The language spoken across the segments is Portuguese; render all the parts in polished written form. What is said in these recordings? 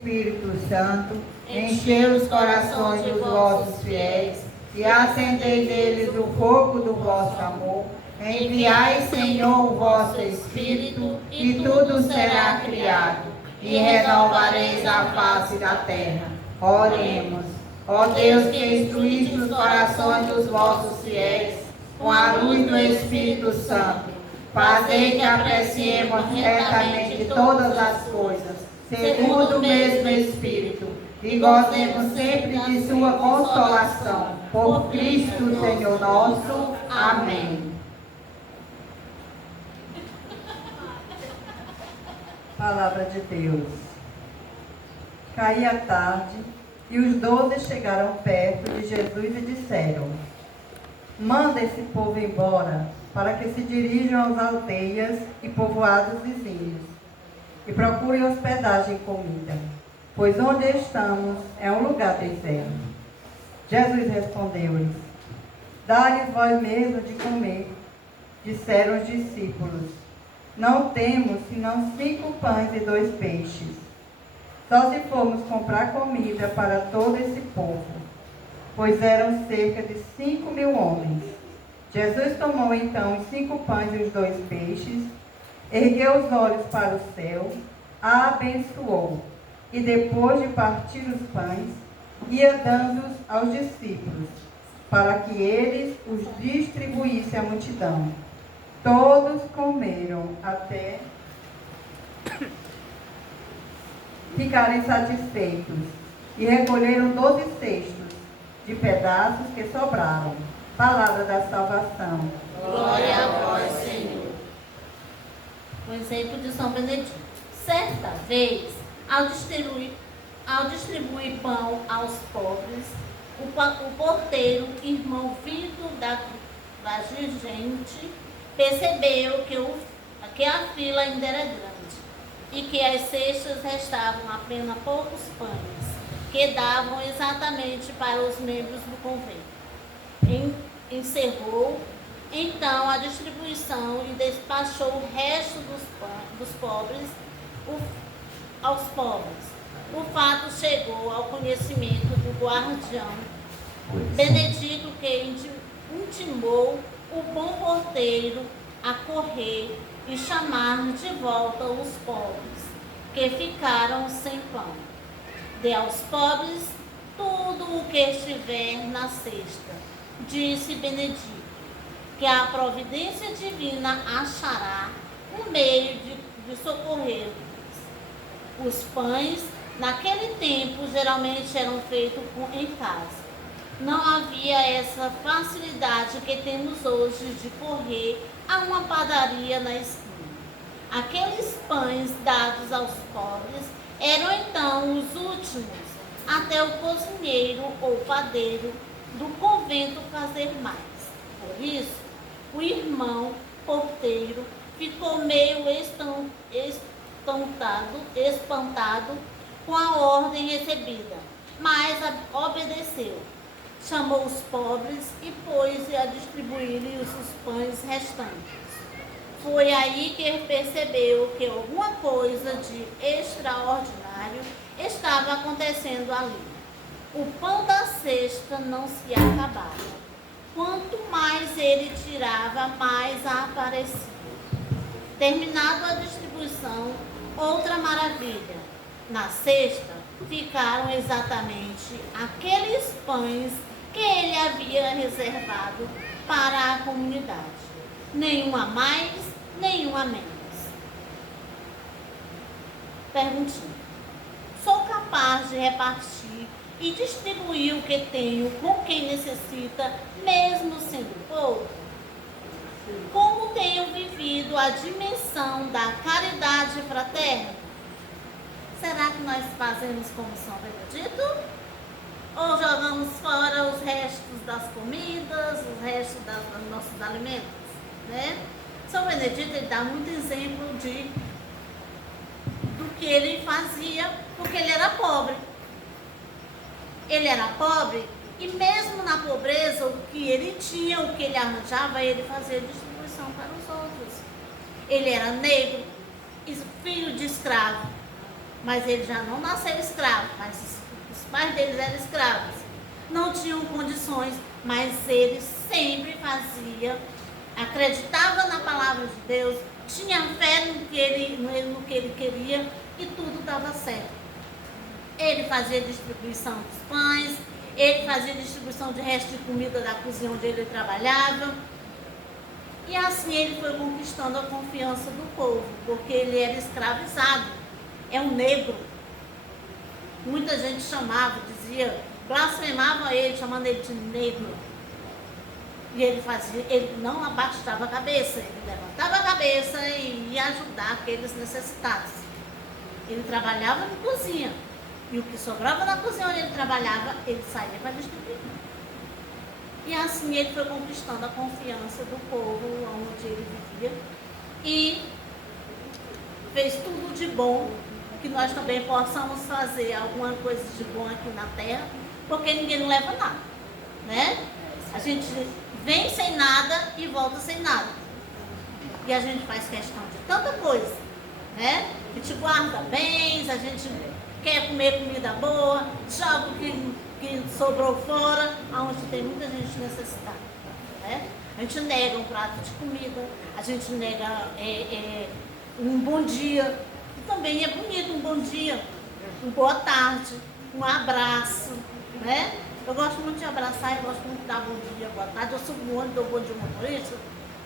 Espírito Santo, enchei os corações dos vossos fiéis e acendei neles o fogo do vosso amor. Enviai, Senhor, o vosso Espírito, e tudo será criado, e renovareis a face da terra. Oremos. Ó Deus, que instruíste os corações dos vossos fiéis com a luz do Espírito Santo, fazei que apreciemos retamente todas as coisas, segundo o mesmo Espírito, e gozemos sempre de sua consolação. Por Cristo, Senhor nosso. Amém. Palavra de Deus. Caía a tarde, e os 12 chegaram perto de Jesus e disseram: manda esse povo embora, para que se dirijam às aldeias e povoados vizinhos, e procurem hospedagem e comida, pois onde estamos é um lugar deserto. Jesus respondeu-lhes: dá-lhes vós mesmo de comer. Disseram os discípulos: não temos senão 5 pães e 2 peixes. Só se formos comprar comida para todo esse povo, pois eram cerca de 5.000 homens. Jesus tomou então os 5 pães e os 2 peixes, ergueu os olhos para o céu, a abençoou, e depois de partir os pães, ia dando-os aos discípulos, para que eles os distribuíssem à multidão. Todos comeram até ficarem satisfeitos, e recolheram 12 cestos de pedaços que sobraram. Palavra da salvação. Glória a vós, Senhor. O exemplo de São Benedito. Certa vez, ao distribuir pão aos pobres, o porteiro, irmão vindo da gente, percebeu que a fila ainda era grande e que as cestas restavam apenas poucos pães, que davam exatamente para os membros do convento. Encerrou então a distribuição e despachou o resto dos pobres aos pobres. O fato chegou ao conhecimento do guardião Benedito, que intimou o bom porteiro a correr e chamar de volta os pobres, que ficaram sem pão. Dê aos pobres tudo o que estiver na cesta, disse Benedito, que a providência divina achará um meio de socorrer-los. Os pães, naquele tempo, geralmente eram feitos em casa. Não havia essa facilidade que temos hoje de correr a uma padaria na esquina. Aqueles pães dados aos pobres eram então os últimos, até o cozinheiro ou padeiro do convento fazer mais. Por isso, o irmão porteiro ficou meio espantado com a ordem recebida, mas obedeceu. Chamou os pobres e pôs-se a distribuir-lhes os pães restantes. Foi aí que percebeu que alguma coisa de extraordinário estava acontecendo ali. O pão da cesta não se acabava. Quanto mais ele tirava, mais aparecia. Terminada a distribuição, outra maravilha. Na cesta ficaram exatamente aqueles pães que ele havia reservado para a comunidade. Nenhum a mais, nenhum a menos. Perguntinha. Sou capaz de repartir e distribuir o que tenho com quem necessita, mesmo sendo pouco? Como tenho vivido a dimensão da caridade fraterna? Será que nós fazemos como São Benedito? Ou jogamos fora os restos das comidas, os restos dos nossos alimentos? Né? São Benedito ele dá muito exemplo do que ele fazia, porque ele era pobre. Ele era pobre e mesmo na pobreza, o que ele tinha, o que ele arranjava, ele fazia distribuição para os outros. Ele era negro, filho de escravo. mas ele já não nasceu escravo, mas os pais deles eram escravos. Não tinham condições, mas ele sempre fazia, acreditava na palavra de Deus, tinha fé no que ele queria e tudo dava certo. Ele fazia distribuição dos pães, ele fazia distribuição de resto de comida da cozinha onde ele trabalhava. E assim ele foi conquistando a confiança do povo, porque ele era escravizado, é um negro. Muita gente chamava, dizia, blasfemava ele, chamando ele de negro. E ele não abaixava a cabeça, ele levantava a cabeça e ia ajudar aqueles necessitados. Ele trabalhava na cozinha. E o que sobrava na cozinha onde ele trabalhava, ele saía para distribuir. E assim ele foi conquistando a confiança do povo onde ele vivia. E fez tudo de bom, que nós também possamos fazer alguma coisa de bom aqui na terra, porque ninguém não leva nada, né? A gente vem sem nada e volta sem nada. E a gente faz questão de tanta coisa, né? A gente guarda bens, a gente quer comer comida boa, joga o que sobrou fora, onde tem muita gente necessitada, né? A gente nega um prato de comida, a gente nega um bom dia, e também é bonito um bom dia, uma boa tarde, um abraço, né? Eu gosto muito de abraçar, eu gosto muito de dar bom dia, boa tarde, eu subo no ônibus, dou bom dia ao motorista,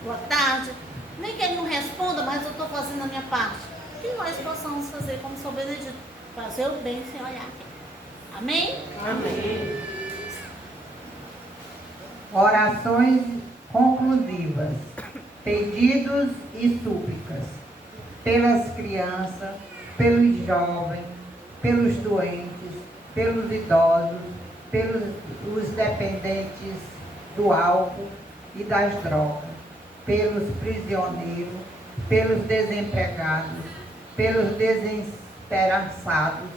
boa tarde, nem que ele não responda, mas eu estou fazendo a minha parte, que nós possamos fazer como São Benedito, fazer o bem sem olhar. Amém? Amém. Orações conclusivas. Pedidos e súplicas. Pelas crianças, pelos jovens, pelos doentes, pelos idosos, pelos os dependentes do álcool e das drogas, pelos prisioneiros, pelos desempregados, pelos desesperançados,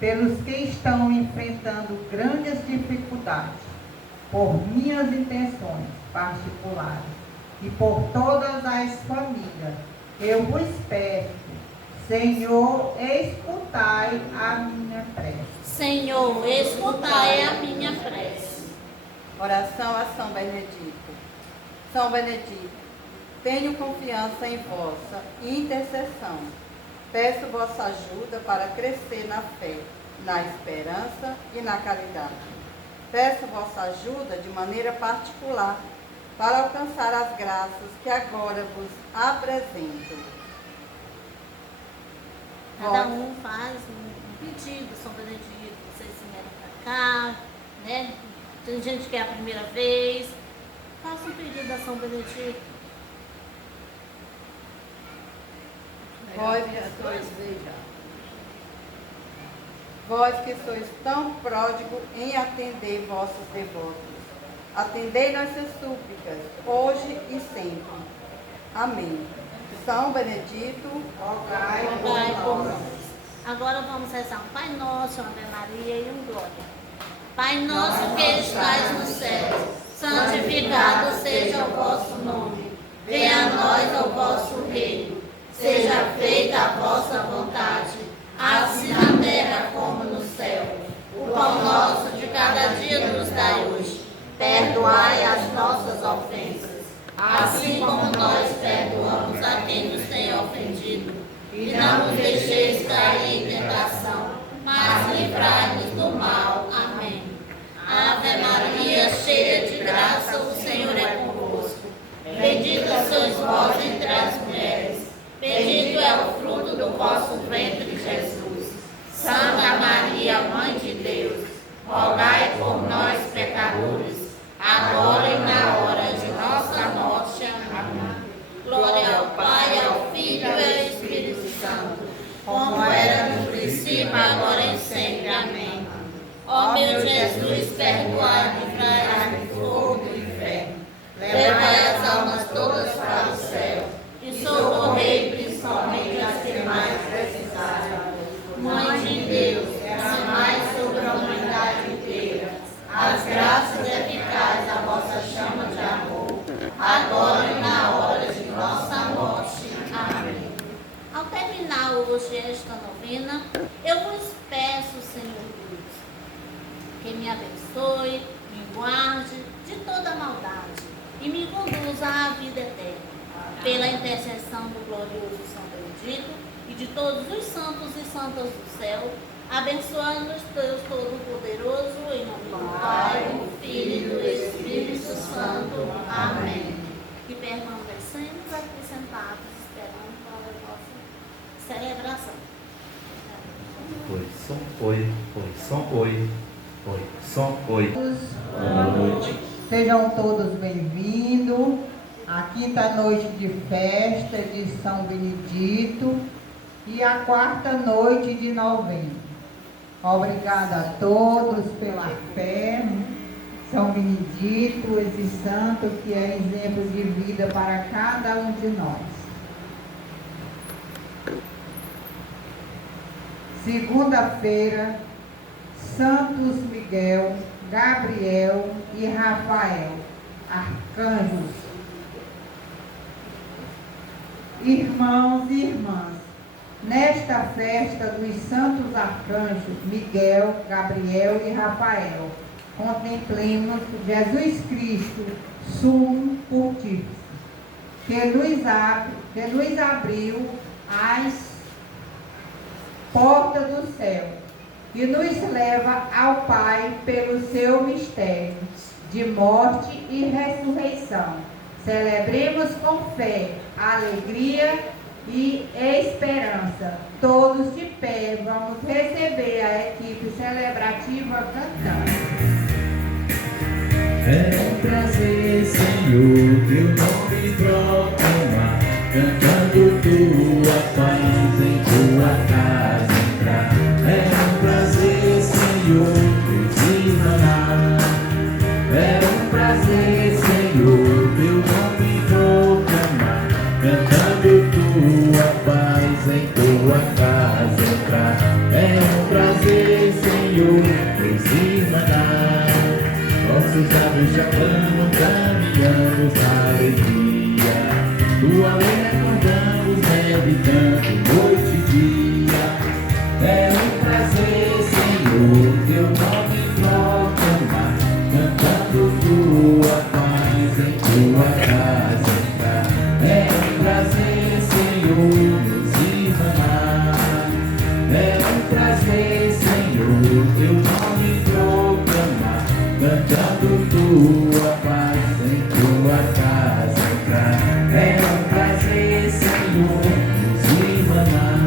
pelos que estão enfrentando grandes dificuldades, por minhas intenções particulares e por todas as famílias, eu vos peço, Senhor, escutai a minha prece. Senhor, escutai a minha prece. Oração a São Benedito. São Benedito, tenho confiança em vossa intercessão. Peço vossa ajuda para crescer na fé, na esperança e na caridade. Peço vossa ajuda de maneira particular para alcançar as graças que agora vos apresento. Cada um faz um pedido, São Benedito, vocês vieram para cá, né? Tem gente que é a primeira vez. Faça um pedido a São Benedito. Vós que sois tão pródigo em atender vossos devotos, atendei nossas súplicas, hoje e sempre. Amém. São Benedito, Rogai por nós. Agora vamos rezar um Pai Nosso, uma Ave Maria e um Glória. Pai nosso que estais no céu, santificado seja o vosso nome. Venha a nós o vosso reino. Seja feita a vossa vontade, assim na terra como no céu. O pão nosso de cada dia nos dai hoje. Perdoai as nossas ofensas, assim como nós perdoamos a quem nos tem ofendido. E não nos deixeis cair em tentação, mas livrai-nos do mal. Amém. Ave Maria, cheia de graça, o Senhor é convosco. Bendita sois vós entre as mulheres. Bendito é o fruto do vosso ventre, Jesus. Santa Maria, Mãe de Deus, rogai por nós, pecadores, agora e na hora de nossa morte. Amém. Glória ao Pai, ao Filho e ao Espírito Santo, como era no princípio, agora e sempre. Amém. Ó meu Jesus, perdoai, livrai-nos do fogo do inferno, levai as almas todas para o céu e socorrei principalmente as que mais precisarem. Mãe de Deus, derramai sobre a humanidade inteira as graças eficazes da vossa chama de amor, agora e na hora de nossa morte. Amém. Ao terminar hoje esta novena, peço, Senhor Deus, que me abençoe, me guarde de toda maldade e me conduza à vida eterna. Pela intercessão do glorioso São Benedito e de todos os santos e santas do céu, abençoa-nos Deus Todo-Poderoso, em nome do Pai, do Filho e do Espírito Santo. Amém. Que permanecemos aqui sentados, esperando para a nossa celebração. Oi, som, oi, oi. Boa noite. Sejam todos bem-vindos à quinta noite de festa de São Benedito e à quarta noite de novembro. Obrigada a todos pela fé. São Benedito, esse santo que é exemplo de vida para cada um de nós. Segunda-feira, Santos Miguel, Gabriel e Rafael, arcanjos. Irmãos e irmãs, nesta festa dos santos arcanjos Miguel, Gabriel e Rafael, contemplemos Jesus Cristo, sumo pontífice, que nos abriu as portas do céu e nos leva ao Pai pelo seu mistério de morte e ressurreição. Celebremos com fé, alegria e esperança. Todos de pé, vamos receber a equipe celebrativa cantando. É um prazer, Senhor, teu nome proclamar, cantando tua paz em tua casa entrar. É um prazer, Senhor, nos emanar. É um prazer, Senhor, teu nome proclamar, cantando tua paz em tua casa entrar. É um prazer, Senhor, nos emanar. Nossos lábios chamando, caminhamos na alegria. Tua lei recordamos, meditando noite e dia. É um prazer, Senhor, teu nome proclamar, cantando tua paz em tua casa entrar. É um prazer, Senhor, nos emanar. É um prazer, Senhor, teu nome proclamar, cantando tua paz em tua casa entrar. É um prazer, Senhor, nos emanar.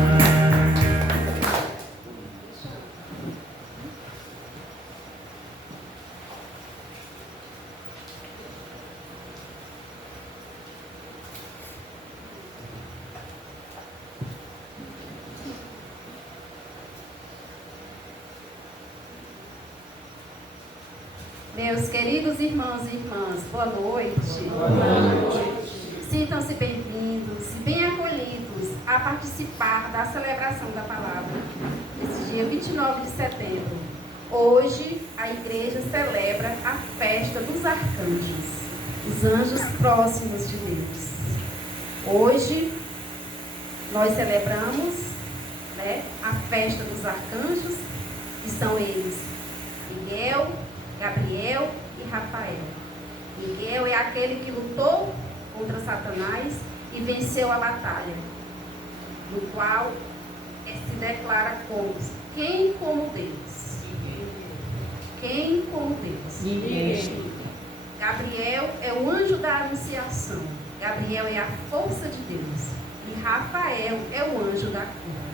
Meus queridos irmãos e irmãs, boa noite. Boa noite. Sintam-se bem-vindos, bem acolhidos a participar da celebração da palavra nesse dia 29 de setembro. Hoje a igreja celebra a festa dos arcanjos, os anjos próximos de Deus. Hoje nós celebramos, a festa dos arcanjos, que são eles Miguel, Gabriel e Rafael. Miguel é aquele que lutou contra Satanás e venceu a batalha, no qual se declara como quem como Deus. Quem como Deus. Gabriel é o anjo da anunciação. Gabriel é a força de Deus. E Rafael é o anjo da cura.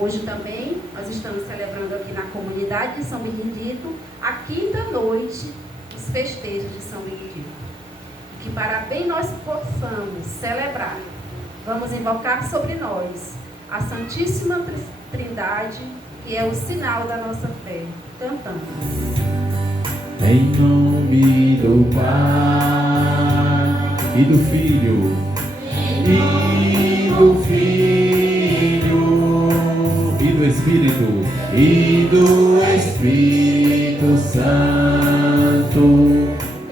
Hoje também nós estamos celebrando aqui na comunidade de São Benedito a quinta noite dos festejos de São Benedito. Que para bem nós possamos celebrar, vamos invocar sobre nós a Santíssima Trindade, que é o sinal da nossa fé, cantando. Em nome do Pai e do Filho e do Espírito e do Espírito Santo,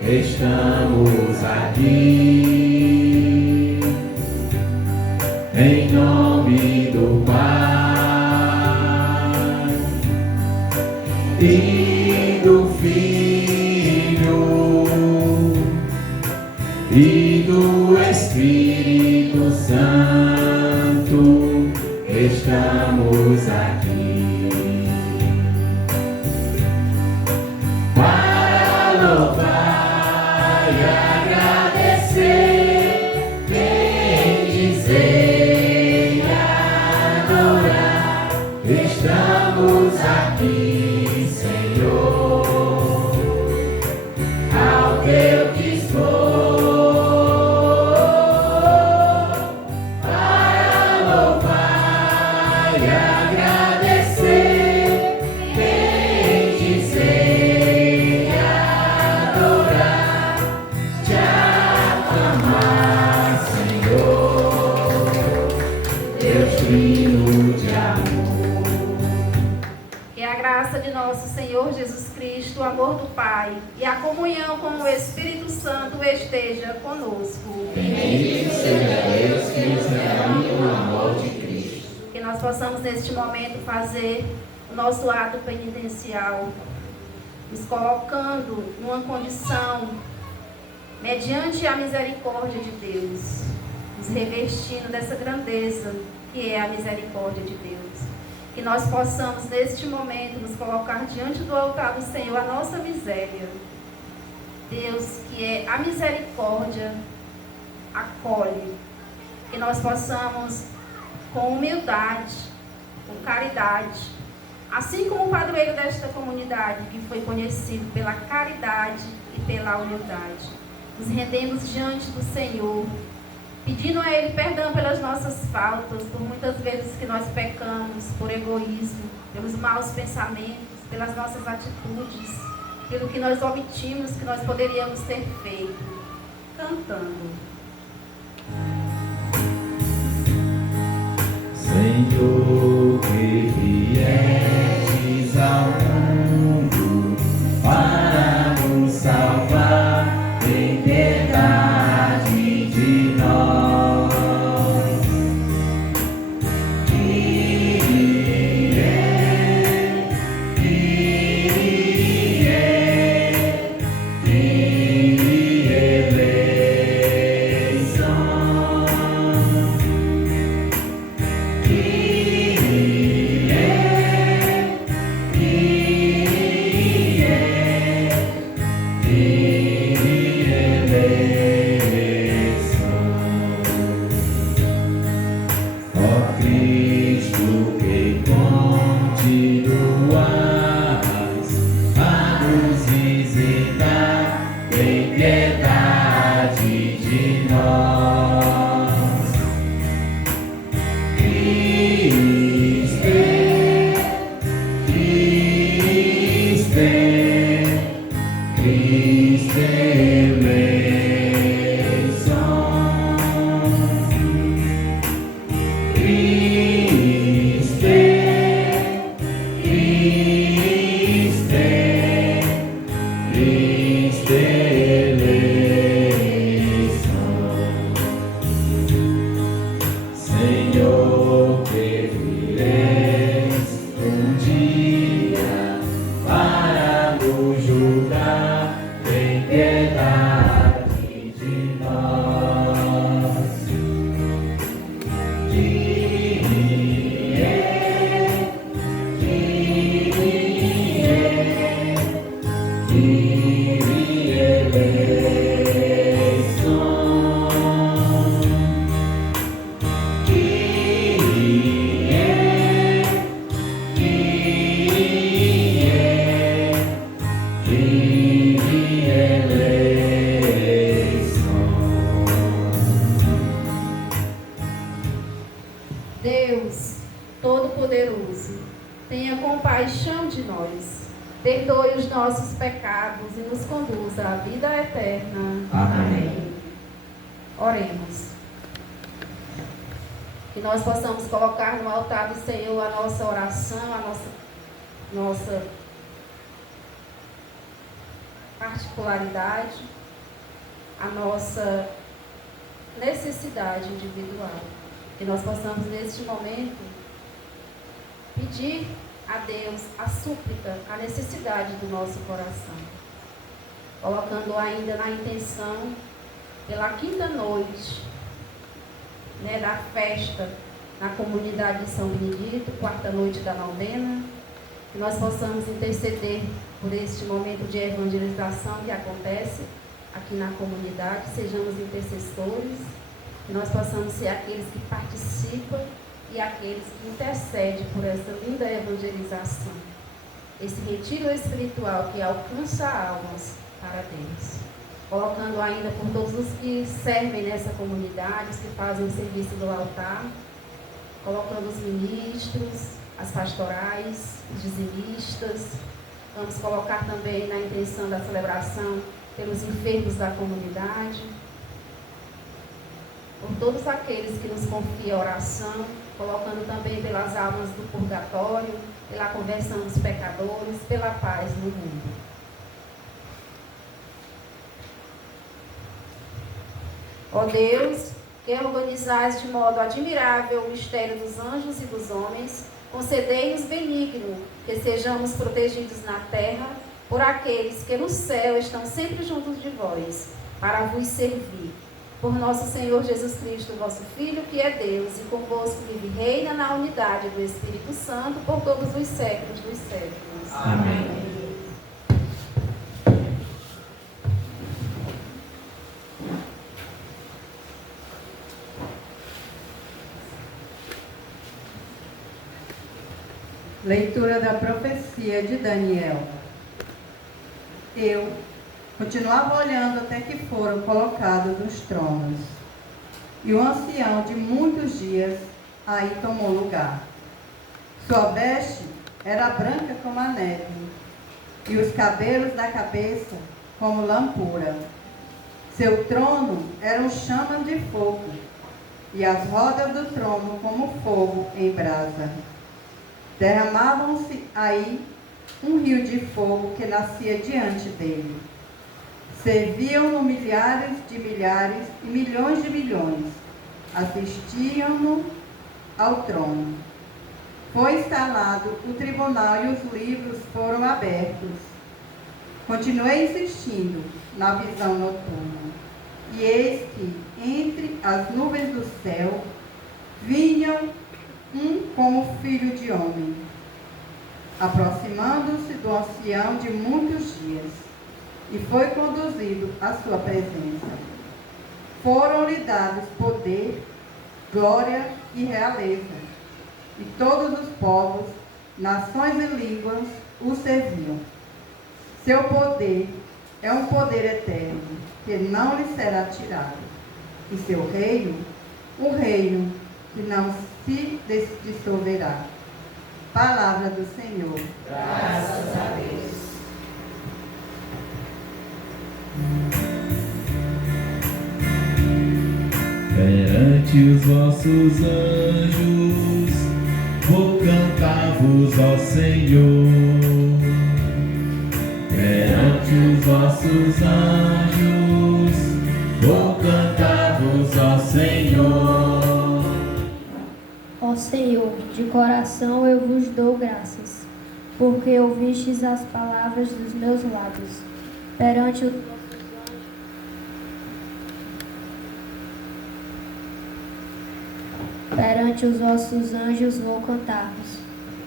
estamos aqui. Em nome do Pai e do Filho e do Espírito Santo, estamos aqui para louvar e agradecer, bendizer e adorar. Estamos aqui, Senhor, ao teu dispor, para louvar e agradecer, bendizer e adorar, te aclamar, Senhor, Deus trino de amor. Que a graça de nosso Senhor Jesus Cristo, o amor do Pai e a comunhão com o Espírito Santo esteja conosco. Bendito seja Deus que nos reuniu no amor de Cristo. Que nós possamos neste momento fazer o nosso ato penitencial, nos colocando numa condição, mediante a misericórdia de Deus, nos revestindo dessa grandeza que é a misericórdia de Deus. Que nós possamos neste momento nos colocar diante do altar do Senhor a nossa miséria. Deus, que é a misericórdia, acolhe. Que nós possamos, com humildade, com caridade, assim como o padroeiro desta comunidade, que foi conhecido pela caridade e pela humildade, nos rendemos diante do Senhor, pedindo a Ele perdão pelas nossas faltas, por muitas vezes que nós pecamos, por egoísmo, pelos maus pensamentos, pelas nossas atitudes, pelo que nós omitimos, que nós poderíamos ter feito, cantando. Senhor, que viestes ao mundo para nos salvar, tem piedade de nós. Deus Todo-Poderoso, tenha compaixão de nós, perdoe os nossos pecados e nos conduza à vida eterna. Amém. Oremos. Que nós possamos colocar no altar do Senhor a nossa oração, a nossa particularidade, a nossa necessidade individual. Que nós possamos, neste momento, pedir a Deus a súplica, a necessidade do nosso coração. Colocando ainda na intenção, pela quinta noite, da festa na comunidade de São Benedito, quarta noite da novena, que nós possamos interceder por este momento de evangelização que acontece aqui na comunidade, sejamos intercessores, que nós possamos ser aqueles que participam e aqueles que intercedem por essa linda evangelização. Esse retiro espiritual que alcança almas para Deus. Colocando ainda por todos os que servem nessa comunidade, os que fazem o serviço do altar, colocando os ministros, as pastorais, os dizimistas. Vamos colocar também na intenção da celebração pelos enfermos da comunidade, por todos aqueles que nos confiam a oração, colocando também pelas almas do purgatório, pela conversão dos pecadores, pela paz no mundo. Ó Deus, que organizais de modo admirável o mistério dos anjos e dos homens, concedei-nos benigno, que sejamos protegidos na terra por aqueles que no céu estão sempre juntos de vós, para vos servir. Por nosso Senhor Jesus Cristo, vosso Filho, que é Deus, e convosco vive e reina na unidade do Espírito Santo, por todos os séculos dos séculos. Amém. Leitura da profecia de Daniel. Eu continuava olhando até que foram colocados os tronos, e o ancião de muitos dias aí tomou lugar. Sua veste era branca como a neve, e os cabelos da cabeça como lã pura. Seu trono eram chamas de fogo, e as rodas do trono como fogo em brasa. Derramavam-se aí um rio de fogo que nascia diante dele. Serviam-no milhares de milhares e milhões de milhões. Assistiam-no ao trono. Foi instalado o tribunal e os livros foram abertos. Continuei insistindo na visão noturna. E eis que, entre as nuvens do céu, vinham como filho de homem, aproximando-se do ancião de muitos dias, e foi conduzido à sua presença. Foram-lhe dados poder, glória e realeza, e todos os povos, nações e línguas o serviam. Seu poder é um poder eterno, que não lhe será tirado, e seu reino, um reino que não se dissolverá. Palavra do Senhor. Graças a Deus. Perante os vossos anjos, vou cantar-vos ao Senhor. Perante os vossos anjos, vou cantar-vos ao Senhor. Ó Senhor, de coração eu vos dou graças, porque ouvistes as palavras dos meus lábios. Perante os vossos anjos vou cantar-vos,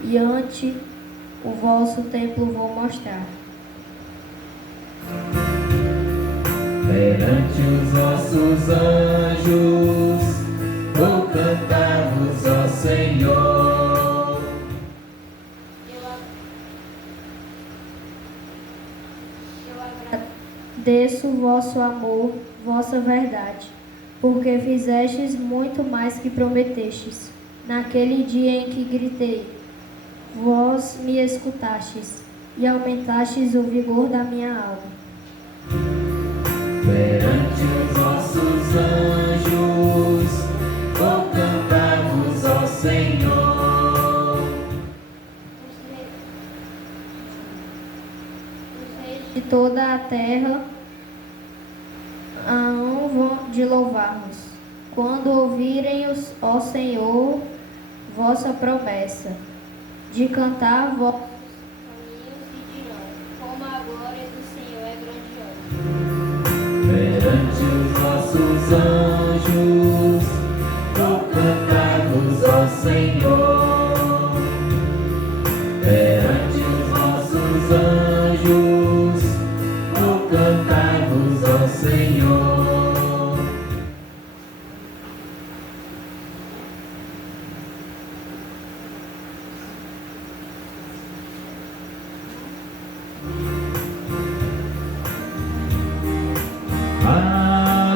e ante o vosso templo vou mostrar. Perante os vossos anjos, vou cantar-vos ao Senhor. Eu agradeço o vosso amor, vossa verdade, porque fizestes muito mais que prometestes. Naquele dia em que gritei, vós me escutastes, e aumentastes o vigor da minha alma. Perante os vossos anjos, vou cantar-vos ao Senhor. Os reis de toda a terra hão de louvar-vos, quando ouvirem, ó Senhor, vossa promessa. de cantar vossos caminhos e dirão, como a glória do Senhor é grandiosa. Perante os nossos anjos, vou cantar-vos, ó Senhor. Perante os nossos anjos, vou cantar-vos, ó Senhor.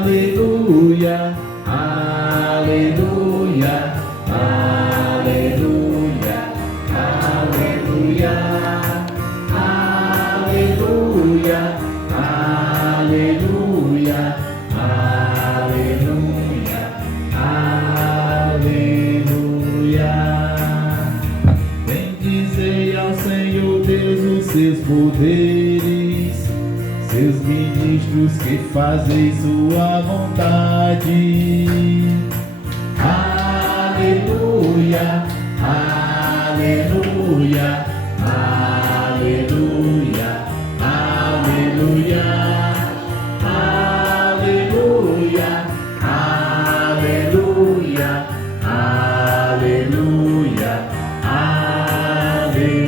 Aleluia, aleluia, aleluia, aleluia, aleluia, aleluia, aleluia, aleluia. Bendizei ao Senhor Deus os seus poderes, seus ministros que fazem sua vontade. Aleluia, aleluia, aleluia, aleluia, aleluia, aleluia, aleluia, aleluia.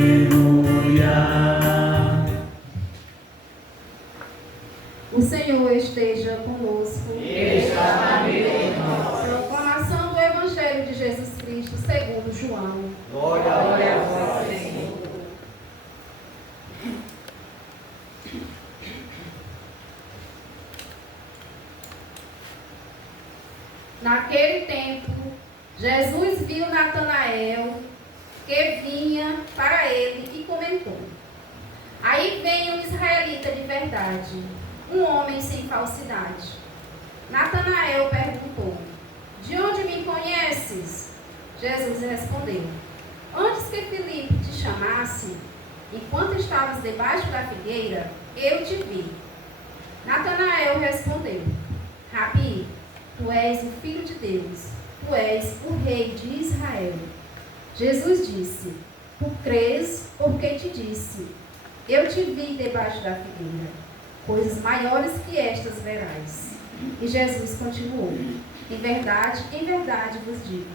O Senhor esteja conosco. Proclamação do Evangelho de Jesus Cristo segundo João. Glória a vós, Senhor. Naquele tempo, Jesus viu Natanael que vinha para ele e comentou: Aí vem um israelita de verdade, um homem sem falsidade. Natanael perguntou: De onde me conheces? Jesus respondeu: Antes que Filipe te chamasse, enquanto estavas debaixo da figueira, eu te vi. Natanael respondeu: Rabi, tu és o Filho de Deus, tu és o Rei de Israel. Jesus disse: Tu crês porque te disse: Eu te vi debaixo da figueira. Coisas maiores que estas verás. E Jesus continuou: em verdade vos digo,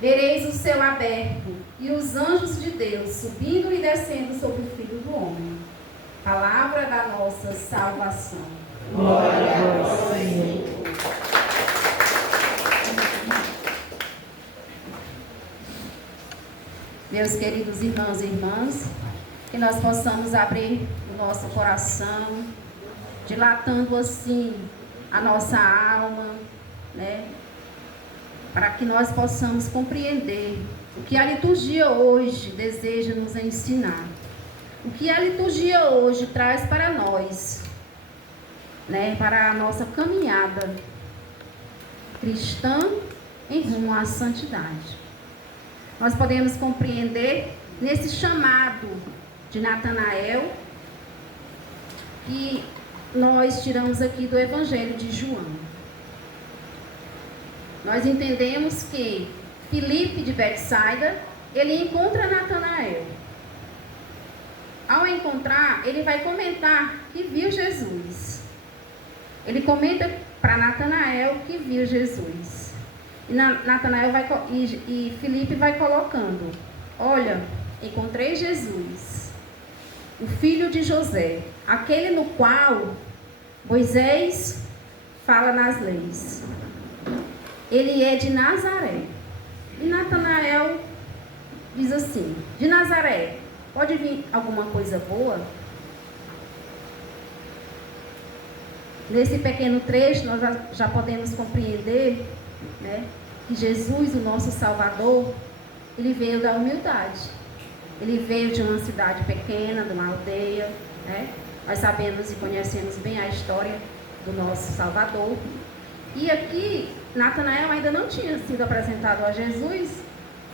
vereis o céu aberto e os anjos de Deus subindo e descendo sobre o Filho do Homem. Palavra da nossa salvação. Glória a vós, Senhor. Meus queridos irmãos e irmãs, que nós possamos abrir o nosso coração, dilatando assim a nossa alma, né? Para que nós possamos compreender o que a liturgia hoje deseja nos ensinar. O que a liturgia hoje traz para nós, né? Para a nossa caminhada cristã em rumo à santidade. Nós podemos compreender nesse chamado de Natanael, que nós tiramos aqui do Evangelho de João. Nós entendemos que Filipe de Betsaida, ele encontra Natanael. Ao encontrar, ele vai comentar que viu Jesus. Ele comenta para Natanael que viu Jesus. E Natanael e Filipe vai colocando: olha, encontrei Jesus, o filho de José, aquele no qual Moisés fala nas leis. Ele é de Nazaré. E Natanael diz assim: de Nazaré, pode vir alguma coisa boa? Nesse pequeno trecho, nós já podemos compreender, né, que Jesus, o nosso Salvador, ele veio da humildade. Ele veio de uma cidade pequena, de uma aldeia, né? Nós sabemos e conhecemos bem a história do nosso Salvador. E aqui, Natanael ainda não tinha sido apresentado a Jesus,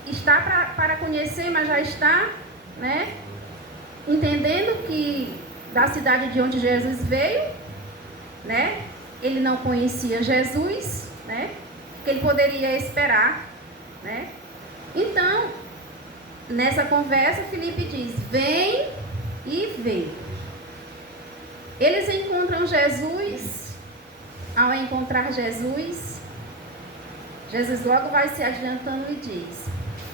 está para conhecer, mas já está, né, entendendo que da cidade de onde Jesus veio, né, ele não conhecia Jesus, né, que ele poderia esperar, né. Então, nessa conversa, Filipe diz: vem e vê. Eles encontram Jesus. Ao encontrar Jesus, Jesus logo vai se adiantando e diz: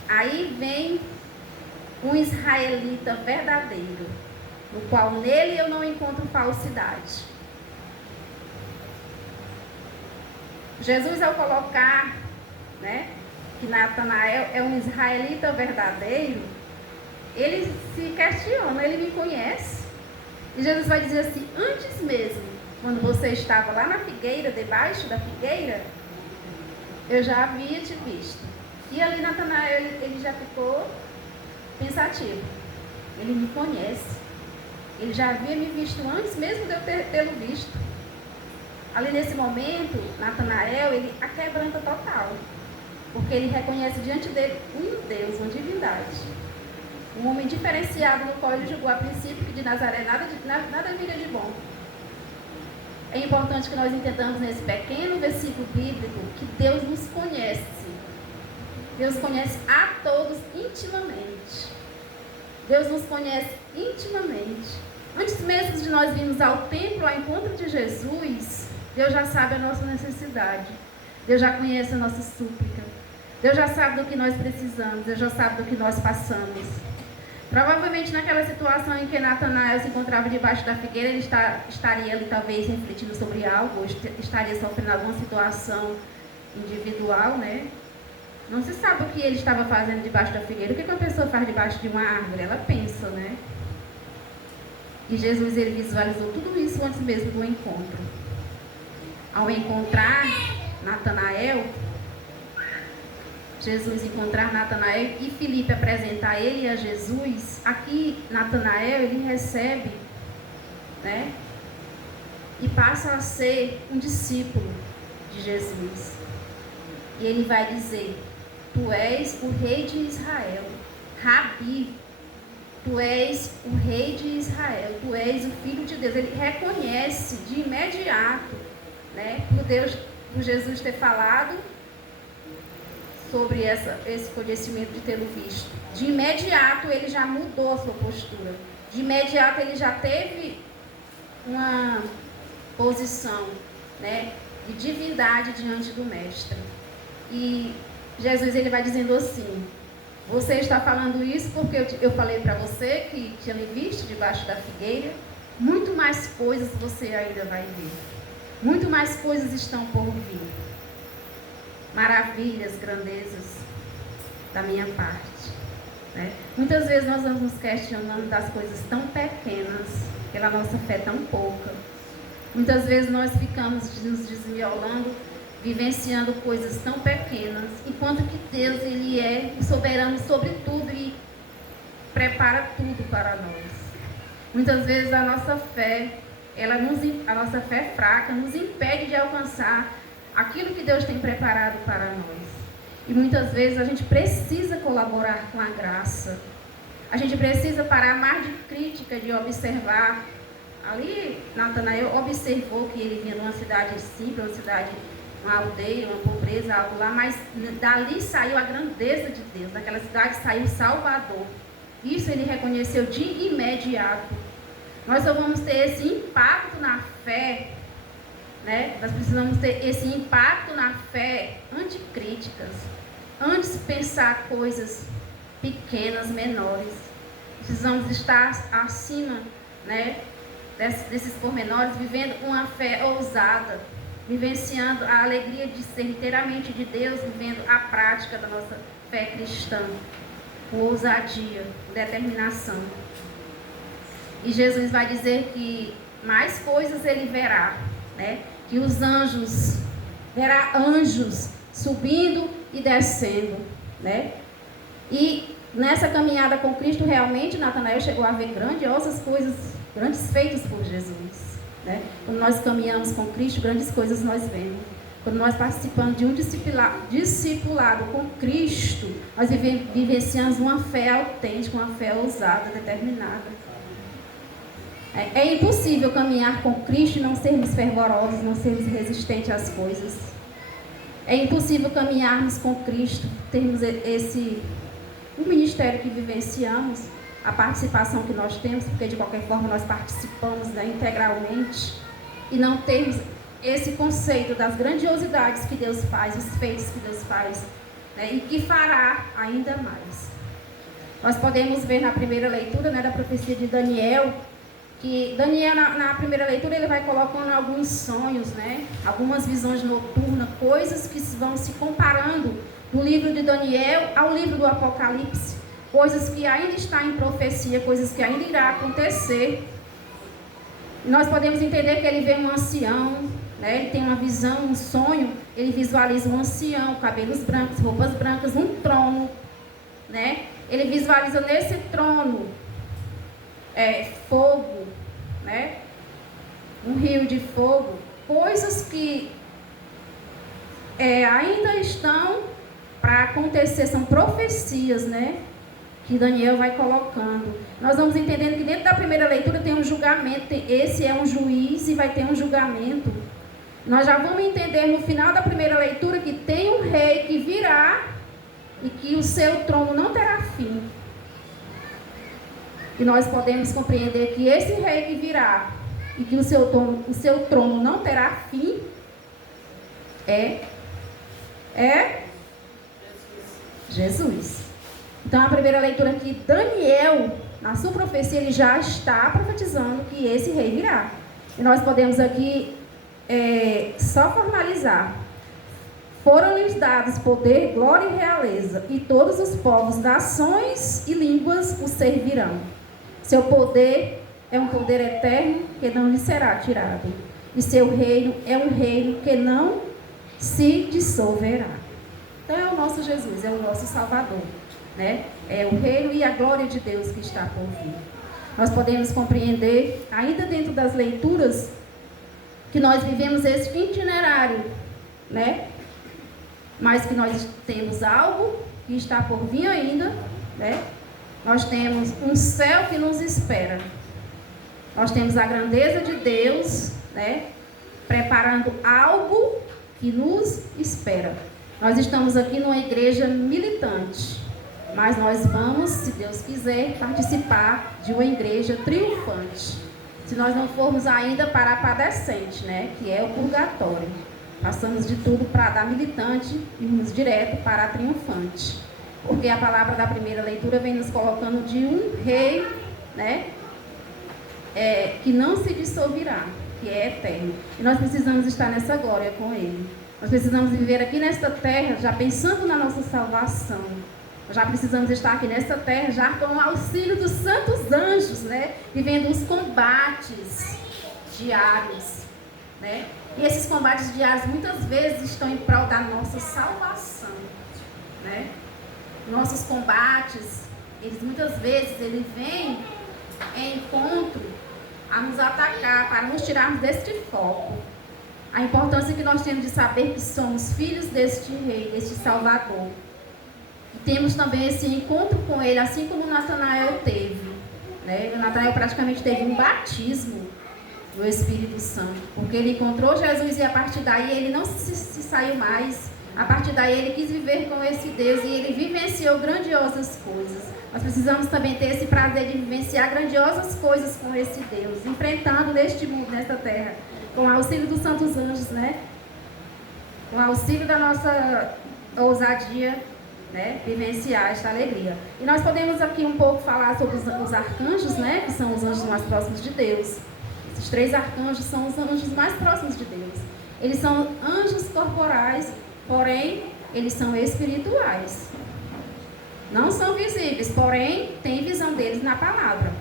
aí vem um israelita verdadeiro, no qual nele eu não encontro falsidade. Jesus, ao colocar, né, que Natanael é um israelita verdadeiro, ele se questiona, ele me conhece. E Jesus vai dizer assim: antes mesmo, quando você estava lá na figueira, debaixo da figueira, eu já havia te visto. E ali Natanael, ele já ficou pensativo. Ele me conhece. Ele já havia me visto antes mesmo de eu tê-lo visto. Ali nesse momento, Natanael, ele aquebranta total. Porque ele reconhece diante dele um Deus, uma divindade. Um homem diferenciado, no qual ele julgou a princípio que de Nazaré nada viria de bom. É importante que nós entendamos nesse pequeno versículo bíblico que Deus nos conhece. Deus conhece a todos intimamente. Deus nos conhece intimamente. Antes mesmo de nós virmos ao templo, ao encontro de Jesus, Deus já sabe a nossa necessidade. Deus já conhece a nossa súplica. Deus já sabe do que nós precisamos. Deus já sabe do que nós passamos. Provavelmente naquela situação em que Natanael se encontrava debaixo da figueira, ele estaria ali talvez refletindo sobre algo, ou estaria sofrendo alguma situação individual, né? Não se sabe o que ele estava fazendo debaixo da figueira. O que uma pessoa faz debaixo de uma árvore? Ela pensa, né? E Jesus, ele visualizou tudo isso antes mesmo do encontro. Ao encontrar Natanael, Jesus encontrar Natanael e Filipe apresentar ele a Jesus, aqui Natanael, ele recebe, né? E passa a ser um discípulo de Jesus. E ele vai dizer: tu és o rei de Israel, Rabi, tu és o rei de Israel, tu és o filho de Deus. Ele reconhece de imediato, né, por Jesus ter falado sobre esse conhecimento de tê-lo visto. De imediato ele já mudou a sua postura. De imediato ele já teve uma posição, né, de divindade diante do mestre. E Jesus, ele vai dizendo assim: você está falando isso porque eu falei para você que tinha me visto debaixo da figueira. Muito mais coisas você ainda vai ver. Muito mais coisas estão por vir. Maravilhas, grandezas da minha parte, né? Muitas vezes nós vamos nos questionando das coisas tão pequenas, pela nossa fé tão pouca. Muitas vezes nós ficamos nos desmiolando, vivenciando coisas tão pequenas, enquanto que Deus, ele é soberano sobre tudo e prepara tudo para nós. Muitas vezes a nossa fé, a nossa fé fraca nos impede de alcançar aquilo que Deus tem preparado para nós. E muitas vezes a gente precisa colaborar com a graça. A gente precisa parar mais de crítica, de observar. Ali, Natanael observou que ele vinha de uma cidade simples, uma aldeia, uma pobreza, algo lá, mas dali saiu a grandeza de Deus. Daquela cidade saiu Salvador. Isso ele reconheceu de imediato. Nós só vamos ter esse impacto na fé, né? Nós precisamos ter esse impacto na fé anticríticas, antes de pensar coisas pequenas, menores. Precisamos estar acima, né, desses pormenores, vivendo uma fé ousada, vivenciando a alegria de ser inteiramente de Deus, vivendo a prática da nossa fé cristã, com ousadia, com determinação. E Jesus vai dizer que mais coisas ele verá, né? Que os anjos, verá anjos subindo e descendo, né? E nessa caminhada com Cristo, realmente, Natanael chegou a ver grandiosas coisas, grandes feitos por Jesus, né? Quando nós caminhamos com Cristo, grandes coisas nós vemos. Quando nós participamos de um discipulado com Cristo, nós vivenciamos uma fé autêntica, uma fé ousada, determinada. É impossível caminhar com Cristo e não sermos fervorosos, não sermos resistentes às coisas. É impossível caminharmos com Cristo, termos o ministério que vivenciamos, a participação que nós temos, porque de qualquer forma nós participamos, né, integralmente, e não temos esse conceito das grandiosidades que Deus faz, os feitos que Deus faz, né, e que fará ainda mais. Nós podemos ver na primeira leitura, né, da profecia de Daniel, que Daniel, na primeira leitura, ele vai colocando alguns sonhos, né, algumas visões noturnas, coisas que vão se comparando do livro de Daniel ao livro do Apocalipse, coisas que ainda está em profecia, coisas que ainda irá acontecer. E nós podemos entender que ele vê um ancião, né, ele tem uma visão, um sonho, ele visualiza um ancião, cabelos brancos, roupas brancas, um trono, né? Ele visualiza nesse trono fogo, né? Um rio de fogo, coisas que ainda estão para acontecer, são profecias, né? Que Daniel vai colocando. Nós vamos entendendo que dentro da primeira leitura tem um julgamento, esse é um juiz e vai ter um julgamento. Nós já vamos entender no final da primeira leitura que tem um rei que virá e que o seu trono não terá fim. E nós podemos compreender que esse rei que virá e que o seu trono não terá fim é Jesus. Então a primeira leitura aqui, Daniel, na sua profecia, ele já está profetizando que esse rei virá. E nós podemos aqui só formalizar. Foram-lhes dados poder, glória e realeza, e todos os povos, nações e línguas o servirão. Seu poder é um poder eterno que não lhe será tirado, e seu reino é um reino que não se dissolverá. Então é o nosso Jesus, é o nosso Salvador, né? É o reino e a glória de Deus que está por vir. Nós podemos compreender, ainda dentro das leituras, que nós vivemos esse itinerário, né? Mas que nós temos algo que está por vir ainda, né? Nós temos um céu que nos espera. Nós temos a grandeza de Deus, né? Preparando algo que nos espera. Nós estamos aqui numa igreja militante, mas nós vamos, se Deus quiser, participar de uma igreja triunfante. Se nós não formos ainda para a padecente, né? Que é o purgatório. Passamos de tudo para da militante e vamos direto para a triunfante. Porque a palavra da primeira leitura vem nos colocando de um rei, né? Que não se dissolverá, que é eterno. E nós precisamos estar nessa glória com ele. Nós precisamos viver aqui nesta terra já pensando na nossa salvação. Nós já precisamos estar aqui nessa terra já com o auxílio dos santos anjos, né? Vivendo os combates diários, né? E esses combates diários muitas vezes estão em prol da nossa salvação, né? Nossos combates, muitas vezes eles vêm em encontro a nos atacar, para nos tirarmos deste foco. A importância que nós temos de saber que somos filhos deste rei, deste Salvador. E temos também esse encontro com ele, assim como Natanael teve, né? Natanael praticamente teve um batismo do Espírito Santo, porque ele encontrou Jesus e a partir daí ele não se saiu mais. A partir daí ele quis viver com esse Deus e ele vivenciou grandiosas coisas. Nós precisamos também ter esse prazer de vivenciar grandiosas coisas com esse Deus, enfrentando neste mundo, nesta terra, com o auxílio dos santos anjos, né? Com o auxílio da nossa ousadia, né? Vivenciar esta alegria. E nós podemos aqui um pouco falar sobre os arcanjos, né? Que são os anjos mais próximos de Deus. Esses 3 arcanjos são os anjos mais próximos de Deus. Eles são anjos corporais, porém, eles são espirituais. Não são visíveis, porém, tem visão deles na palavra.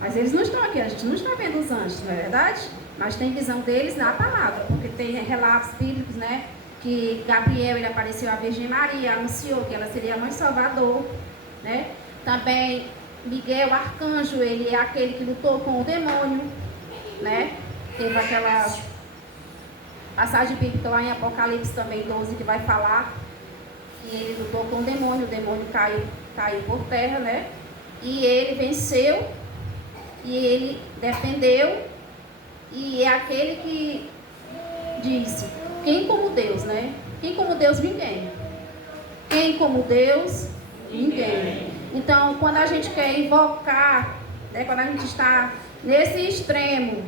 Mas eles não estão aqui, a gente não está vendo os anjos, não é verdade? Mas tem visão deles na palavra, porque tem relatos bíblicos, né? Que Gabriel, ele apareceu à Virgem Maria, anunciou que ela seria a mãe Salvador, né? Também Miguel, arcanjo, ele é aquele que lutou com o demônio, né? Teve aquela passagem bíblica lá em Apocalipse também 12 que vai falar que ele lutou com o demônio caiu por terra, né? E ele venceu e ele defendeu, e é aquele que disse: quem como Deus, né? Quem como Deus, ninguém. Quem como Deus, Ninguém. Então, quando a gente quer invocar, né, quando a gente está nesse extremo,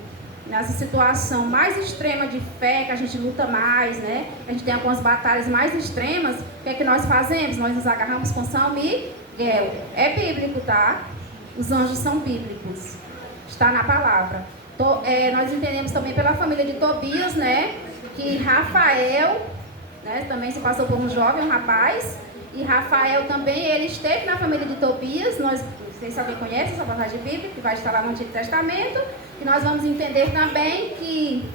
nessa situação mais extrema de fé, que a gente luta mais, né? A gente tem algumas batalhas mais extremas, o que é que nós fazemos? Nós nos agarramos com São Miguel. É bíblico, tá? Os anjos são bíblicos. Está na palavra. Nós entendemos também pela família de Tobias, né? Que Rafael, né, também se passou por um jovem, um rapaz. E Rafael também, ele esteve na família de Tobias. Não sei se alguém conhece essa passagem bíblica, que vai estar lá no Antigo Testamento. E nós vamos entender também que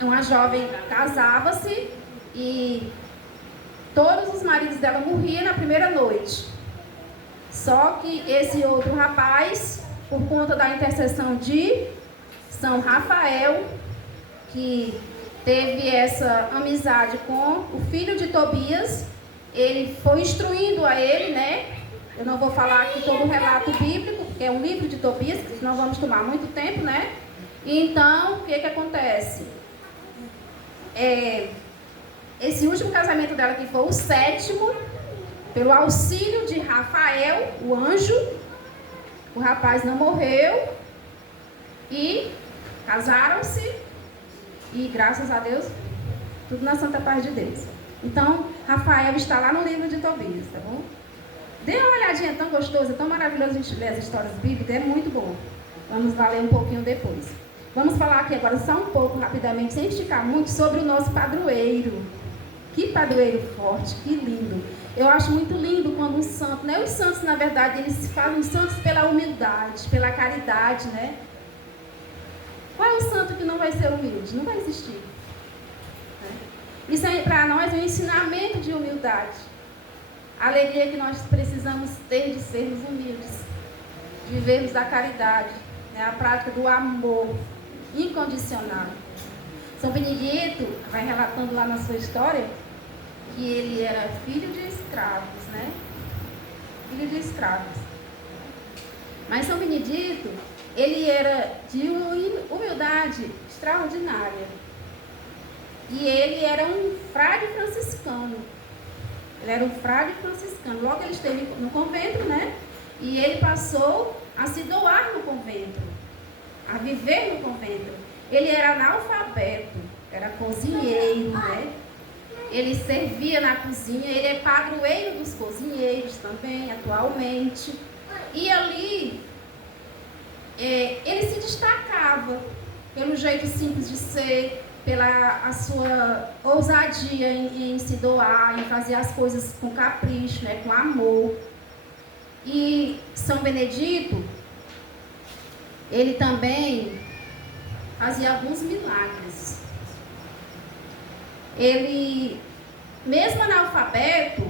uma jovem casava-se e todos os maridos dela morriam na primeira noite. Só que esse outro rapaz, por conta da intercessão de São Rafael, que teve essa amizade com o filho de Tobias, ele foi instruindo a ele, né? Eu não vou falar aqui todo o relato bíblico, porque é um livro de Tobias, senão vamos tomar muito tempo, né? Então, o que acontece? Esse último casamento dela, que foi o 7º, pelo auxílio de Rafael, o anjo, o rapaz não morreu e casaram-se e, graças a Deus, tudo na santa paz de Deus. Então, Rafael está lá no livro de Tobias, tá bom? Dê uma olhadinha, é tão gostoso, é tão maravilhoso a gente ler as histórias bíblicas, é muito bom. Vamos lá ler um pouquinho depois. Vamos falar aqui agora só um pouco, rapidamente, sem esticar muito, sobre o nosso padroeiro. Que padroeiro forte, que lindo. Eu acho muito lindo quando um santo, né? Os santos, na verdade, eles se fazem santos pela humildade, pela caridade, né? Qual é o santo que não vai ser humilde? Não vai existir. Isso é para nós um ensinamento de humildade. A alegria que nós precisamos ter de sermos humildes, de vivermos da caridade, né? A prática do amor incondicional. São Benedito vai relatando lá na sua história que ele era filho de escravos, né? Filho de escravos. Mas São Benedito, ele era de uma humildade extraordinária. E ele era um frade franciscano. Ele era um frade franciscano. Logo ele esteve no convento, né? E ele passou a se doar no convento, a viver no convento. Ele era analfabeto, era cozinheiro, né? Ele servia na cozinha, ele é padroeiro dos cozinheiros também, atualmente. E ali, ele se destacava pelo jeito simples de ser, pela a sua ousadia em se doar, em fazer as coisas com capricho, né, com amor. E São Benedito, ele também fazia alguns milagres. Ele, mesmo analfabeto,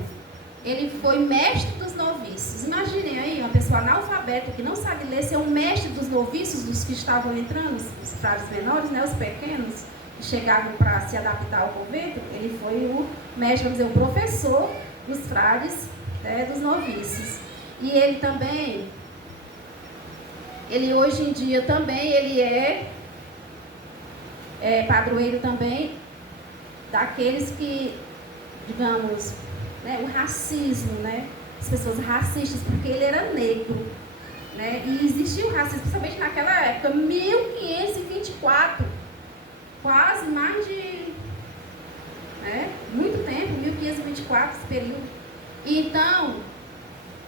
ele foi mestre dos noviços. Imaginem aí, uma pessoa analfabeta que não sabe ler, ser um mestre dos noviços, dos que estavam entrando, os frades menores, né, os pequenos, que chegavam para se adaptar ao convento. Ele foi o mestre, vamos dizer, o professor dos frades, né, dos noviços. E ele também, ele hoje em dia também, ele é padroeiro também daqueles que, digamos, né, o racismo, né, as pessoas racistas, porque ele era negro, né, e existia o racismo, principalmente naquela época, 1524, quase mais de, né, muito tempo, 1524, esse período. Então,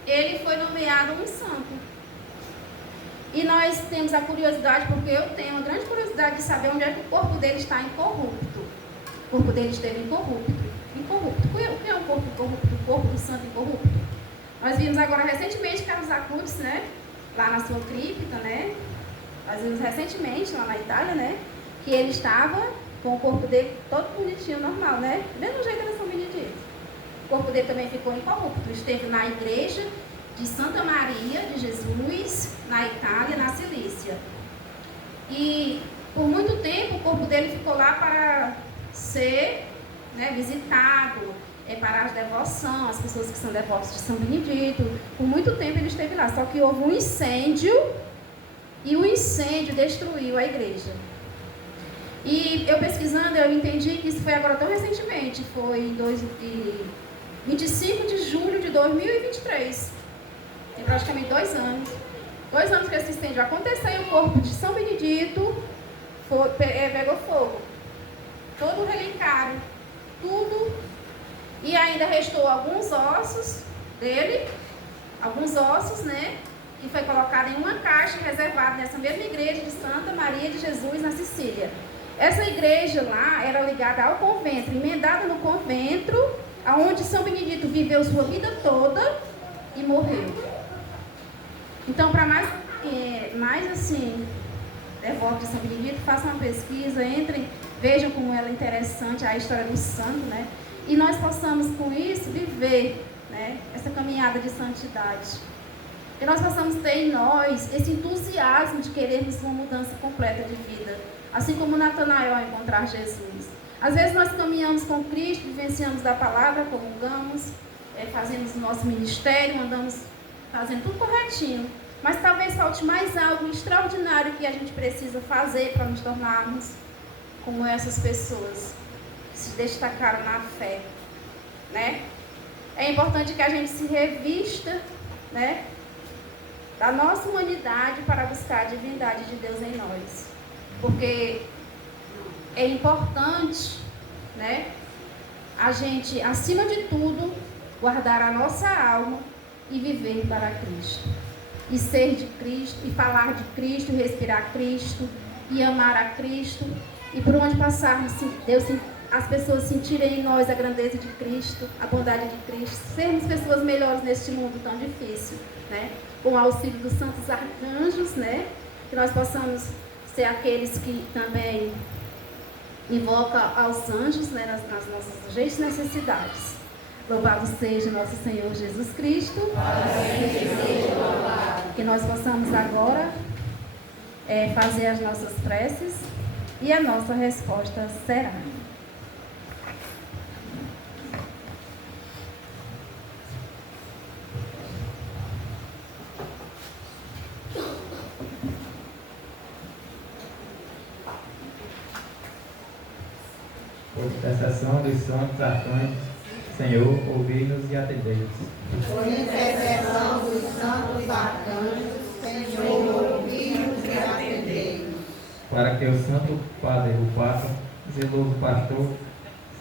ele foi nomeado um santo. E nós temos a curiosidade, porque eu tenho uma grande curiosidade de saber onde é que o corpo dele está incorrupto. O corpo dele esteve incorrupto. O que é um corpo incorrupto? O corpo do santo incorrupto. Nós vimos agora recentemente Carlos Acutis, né? Lá na sua cripta, né? Nós vimos recentemente lá na Itália, né? Que ele estava com o corpo dele todo bonitinho, normal, né? Do mesmo jeito era São Benedito. O corpo dele também ficou incorrupto. Esteve na igreja de Santa Maria de Jesus, na Itália, na Cilícia. E por muito tempo o corpo dele ficou lá para ser, né, visitado, para a devoção, as pessoas que são devotos de São Benedito. Por muito tempo ele esteve lá, só que houve um incêndio e o incêndio destruiu a igreja. E eu pesquisando, eu entendi que isso foi agora tão recentemente, foi em 25 de julho de 2023. Tem praticamente 2 anos. 2 anos que esse incêndio aconteceu e o corpo de São Benedito pegou fogo. Todo o relicário, tudo. E ainda restou alguns ossos dele, né? Que foi colocado em uma caixa reservada nessa mesma igreja de Santa Maria de Jesus, na Sicília. Essa igreja lá era ligada ao convento, emendada no convento, onde São Benedito viveu sua vida toda e morreu. Então, para mais assim, devotos de São Benedito, façam uma pesquisa, entrem, vejam como ela é interessante, a história do santo, né? E nós possamos, com isso, viver, né, essa caminhada de santidade. Que nós possamos ter em nós esse entusiasmo de querermos uma mudança completa de vida. Assim como Natanael ao encontrar Jesus. Às vezes nós caminhamos com Cristo, vivenciamos da palavra, comungamos, fazemos o nosso ministério, andamos fazendo tudo corretinho. Mas talvez falte mais algo extraordinário que a gente precisa fazer para nos tornarmos como essas pessoas que se destacaram na fé, né? É importante que a gente se revista, né, da nossa humanidade para buscar a divindade de Deus em nós. Porque é importante, né, a gente, acima de tudo, guardar a nossa alma e viver para Cristo. E ser de Cristo, e falar de Cristo, e respirar Cristo, e amar a Cristo. E por onde passarmos, as pessoas sentirem em nós a grandeza de Cristo, a bondade de Cristo. Sermos pessoas melhores neste mundo tão difícil, né? Com o auxílio dos santos arcanjos, né? Que nós possamos ser aqueles que também invocam aos anjos, né, nas nossas urgentes necessidades. Louvado seja nosso Senhor Jesus Cristo. Que nós possamos agora fazer as nossas preces e a nossa resposta será: por intercessão dos santos arcanjos, Senhor, ouvi-nos e atendei-nos. Por intercessão dos santos arcanjos, Senhor, ouvi-nos e atendei-nos. Para que o Santo Padre, o Papa, zeloso pastor,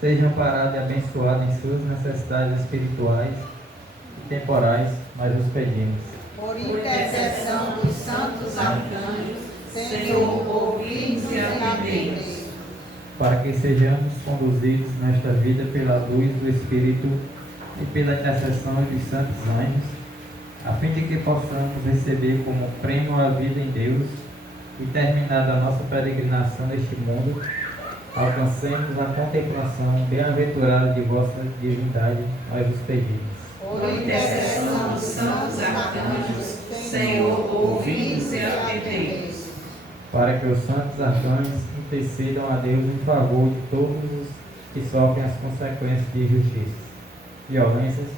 seja amparado e abençoado em suas necessidades espirituais e temporais, nós os pedimos. Por intercessão dos santos arcanjos, Senhor, ouvi-nos e atendei-nos. Para que sejamos conduzidos nesta vida pela luz do Espírito e pela intercessão dos santos anjos, a fim de que possamos receber como prêmio a vida em Deus e, terminada a nossa peregrinação neste mundo, alcancemos a contemplação bem-aventurada de vossa divindade, nós os pedimos. Por intercessão dos santos arcanjos, Senhor, ouvi-nos e atendei-nos. Para que os santos arcanjos intercedam a Deus em favor de todos os que sofrem as consequências de injustiças, violências,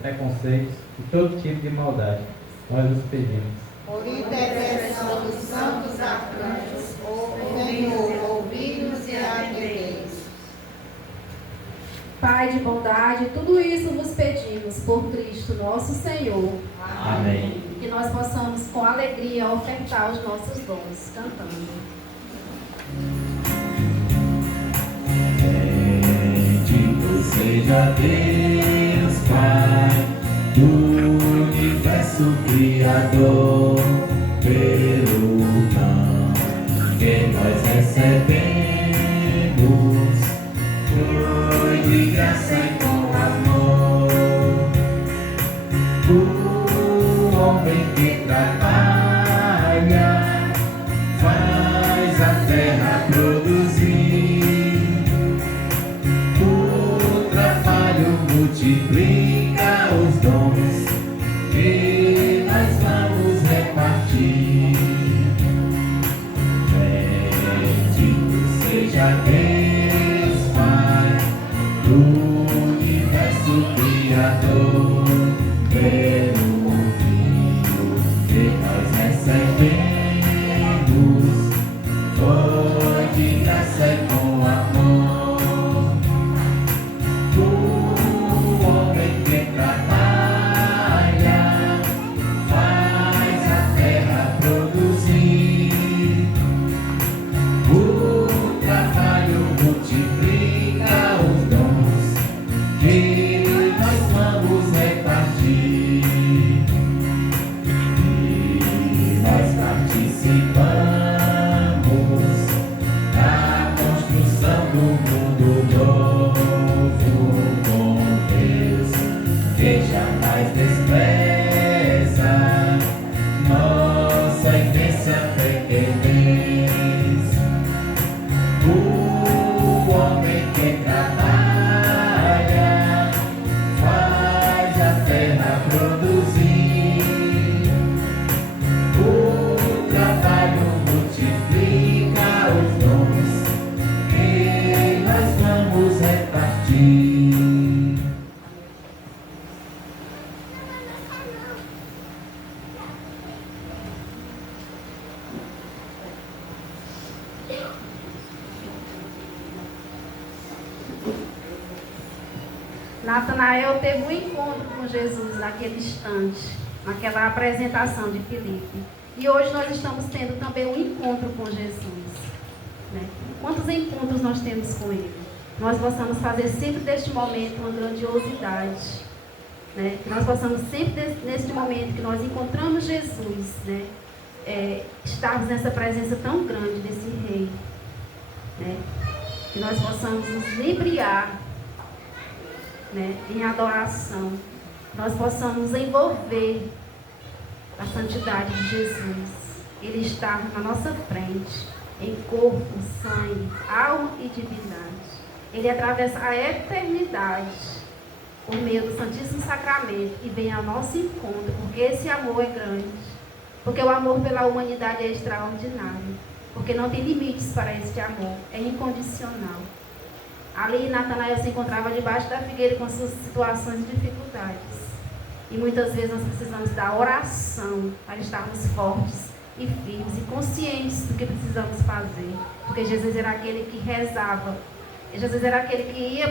preconceitos e todo tipo de maldade, nós os pedimos. Por intercessão dos santos arcanjos, Senhor, ouvi-nos e atendei-nos. Pai de bondade, tudo isso vos pedimos por Cristo nosso Senhor. Amém. Que nós possamos com alegria ofertar os nossos dons, cantando. Bendito seja Deus, Pai do universo Criador, pelo pão que nós recebemos, foi de graça e com amor. O homem que trabalha faz a terra produzir, o trabalho multiplica os dons que nós vamos repartir. Bendito seja Deus, Pai do universo Criador, pelo Filho que nós recebemos, foi de graça e com amor. O homem Natanael teve um encontro com Jesus naquele instante, naquela apresentação de Filipe. E hoje nós estamos tendo também um encontro com Jesus. Né? Quantos encontros nós temos com Ele? Nós possamos fazer sempre deste momento uma grandiosidade. Né? Que nós possamos sempre, neste momento que nós encontramos Jesus, né? Estarmos nessa presença tão grande desse Rei. Né? Que nós possamos nos inebriar, né, em adoração, nós possamos nos envolver a santidade de Jesus. Ele está na nossa frente, em corpo, sangue, alma e divindade. Ele atravessa a eternidade por meio do Santíssimo Sacramento e vem ao nosso encontro, porque esse amor é grande, porque o amor pela humanidade é extraordinário, porque não tem limites para este amor, é incondicional. Ali Natanael se encontrava debaixo da figueira com suas situações e dificuldades. E muitas vezes nós precisamos da oração para estarmos fortes e firmes e conscientes do que precisamos fazer. Porque Jesus era aquele que rezava. Jesus era aquele que ia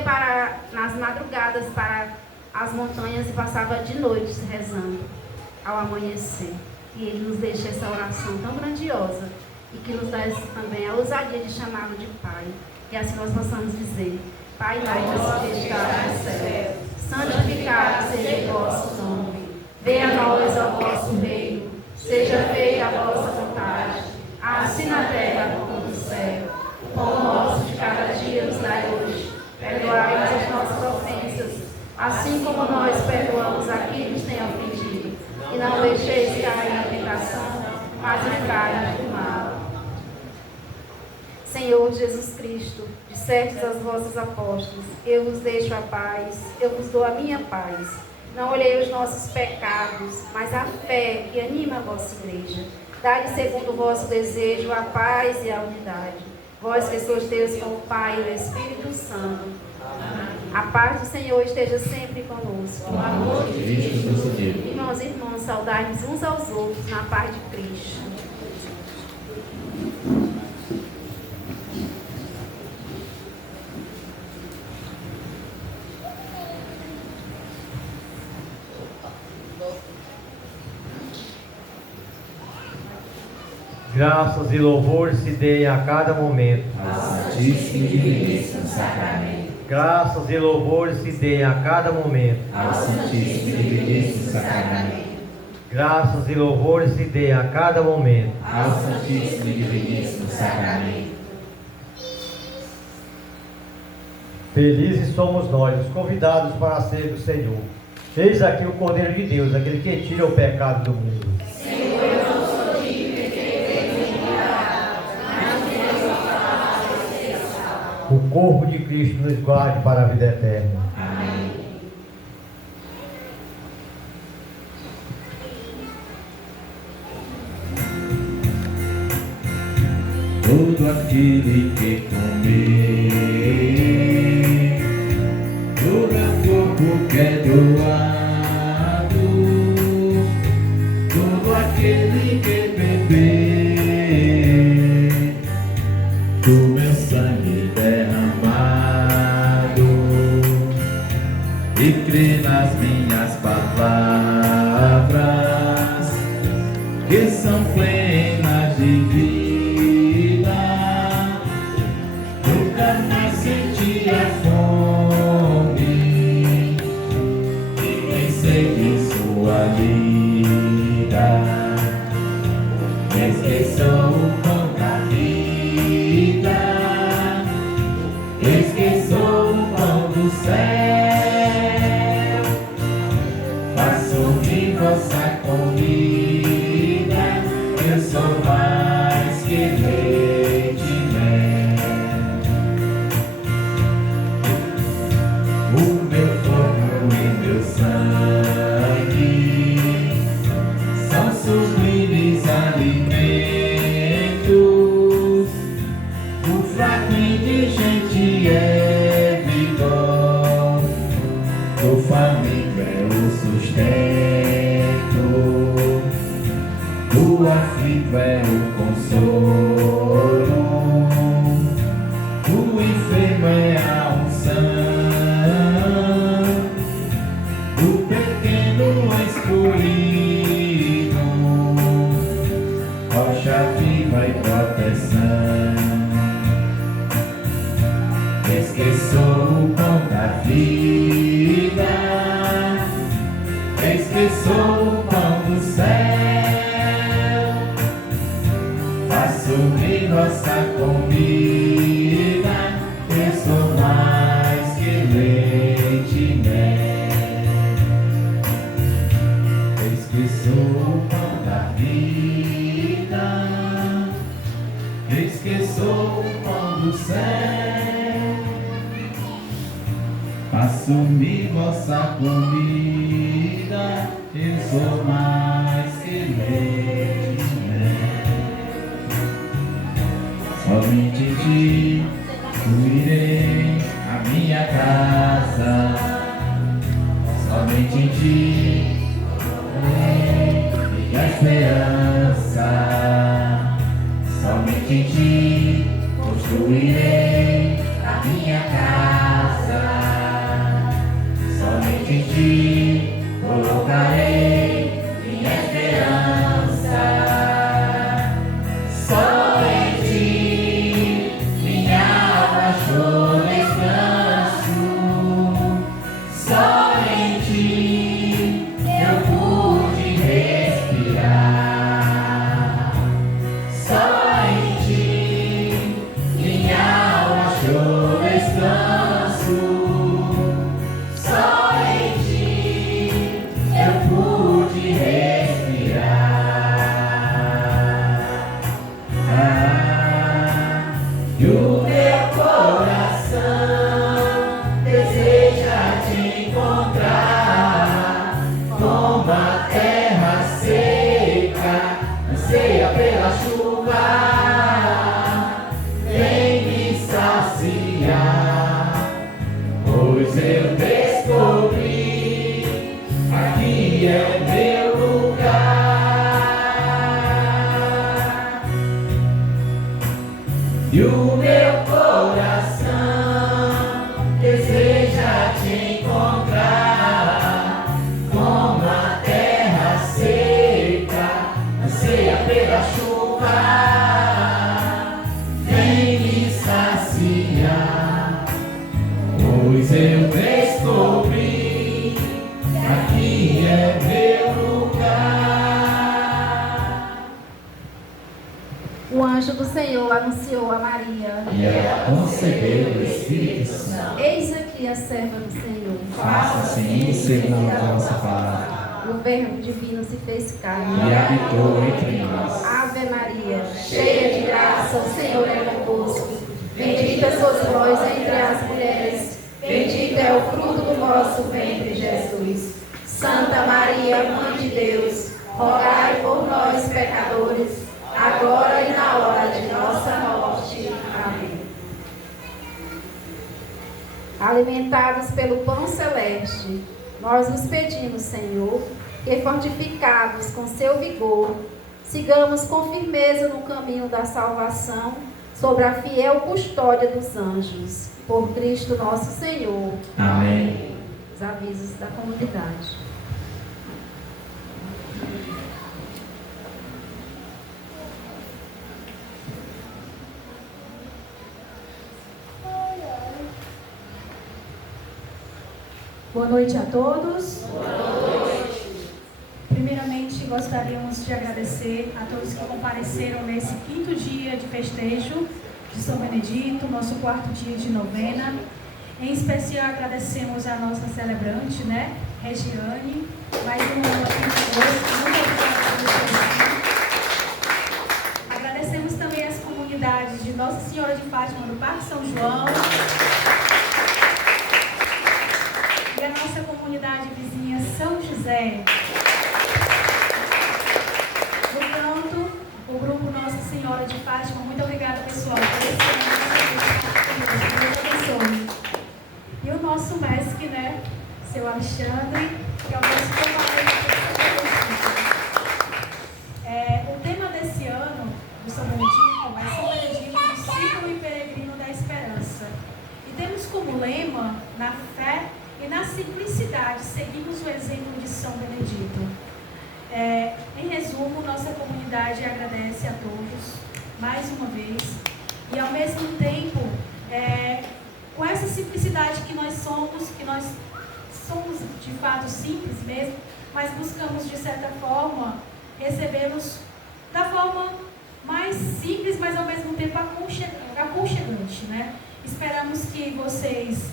nas madrugadas para as montanhas e passava de noite rezando ao amanhecer. E Ele nos deixa essa oração tão grandiosa e que nos dá também a ousadia de chamá-lo de Pai. E assim nós possamos dizer: Pai nosso que estás no céu, santificado seja o vosso nome. Venha a nós o vosso reino. Seja feita a vossa vontade, assim na terra como no céu. O pão nosso de cada dia nos dai hoje. Perdoai-nos as nossas ofensas, assim como nós perdoamos a quem nos tem ofendido. E não deixeis cair na tentação, mas livrai-nos do mal. Senhor Jesus Cristo, dissestes aos vossos apóstolos: eu vos deixo a paz, eu vos dou a minha paz. Não olhei os nossos pecados, mas a fé que anima a vossa igreja. Dai-lhe segundo o vosso desejo a paz e a unidade. Vós que sois Deus com o Pai e o Espírito Santo. A paz do Senhor esteja sempre conosco. O amor de Cristo nos uniu. Irmãos e irmãs, saudai-nos uns aos outros na paz de Cristo. Graças e louvores se deem a cada momento Ao Santíssimo e Diviníssimo Sacramento. Graças e louvores se deem a cada momento Ao Santíssimo e Diviníssimo Sacramento. Graças e louvores se deem a cada momento Ao Santíssimo e Diviníssimo Sacramento. Felizes somos nós, os convidados para a ceia do Senhor. Eis aqui o Cordeiro de Deus, aquele que tira o pecado do mundo. Senhor, eu não sou digno de O corpo de Cristo nos guarde para a vida eterna. Amém. Todo aquele que comer do meu corpo que é doado, todo aquele que beber do meu sangue derramado e crer nas minhas palavras que são plenas de vida, nunca mais senti a fome e nem segui sua vida. Esqueço o pão da vida, esqueço o pão do céu, faço-me vossa comida, eu sou mais que leite e mel. O meu fogo e meu sangue são sublimes alimentos, o fraco indigente é vigor, o faminto é o sustento, o aflito é o consolo, o enfermo é a unção, proteção. Eis que sou o pão da vida, eis que sou o pão do céu. Faço-me vossa comida, eu sou mais que leite e mel. Eis que sou o pão da vida, eis que sou o pão do céu. Faço-me vossa comida, eu sou mais que leite e mel. Somente em ti irei a minha casa, somente em ti minha esperança, somente em ti construirei a minha casa, somente em ti colocarei minha esperança, só em ti minha alma achou descanso, só em ti eu pude respirar, só em ti minha alma achou descanso, só em ti eu pude respirar. E o meu coração deseja te encontrar, como a terra seca anseia pela chuva. Vem me saciar, pois eu descobri, aqui é meu lugar. E o meu coração deseja te encontrar, como a terra seca anseia pela chuva. Vem me saciar, pois eu descobri, aqui é meu lugar. O anjo do Senhor anunciou a Maria: E ela concebeu o Espírito Santo. Eis aqui a serva do Senhor. Faça-se em mim segundo a vossa palavra. O Verbo divino se fez carne E habitou entre nós. Ave Maria, cheia de graça, o Senhor é convosco. Bendita sois vós entre as mulheres, bendito é o fruto do vosso ventre, Jesus. Santa Maria, Mãe de Deus, rogai por nós, pecadores, agora e na hora de nossa morte. Amém. Alimentados pelo pão celeste, nós nos pedimos, Senhor, que fortificados com seu vigor, sigamos com firmeza no caminho da salvação, sob a fiel custódia dos anjos. Por Cristo nosso Senhor. Amém. Os avisos da comunidade. Boa noite a todos. Boa noite. Primeiramente, gostaríamos de agradecer a todos que compareceram nesse 5º dia de festejo de São Benedito, nosso 4º dia de novena. Em especial, agradecemos a nossa celebrante, Regiane, mais um ano aqui conosco. Muito obrigada por ter. Agradecemos também as comunidades de Nossa Senhora de Fátima do Parque São João e a nossa comunidade vizinha São José. Portanto, o grupo Nossa Senhora de Fátima, muito obrigada, pessoal, por esse ano. Deus abençoe. E o nosso mestre, seu Alexandre, que é o nosso comandante do O tema desse ano do São Benedito é São Benedito, discípulo e peregrino da esperança. E temos como lema, na fé e na simplicidade, seguimos o exemplo de São Benedito. Em resumo, nossa comunidade agradece a todos mais uma vez. E ao mesmo tempo, com essa simplicidade que nós somos de fato simples mesmo, mas buscamos de certa forma recebê-los da forma mais simples, mas ao mesmo tempo aconchegante, né? Esperamos que vocês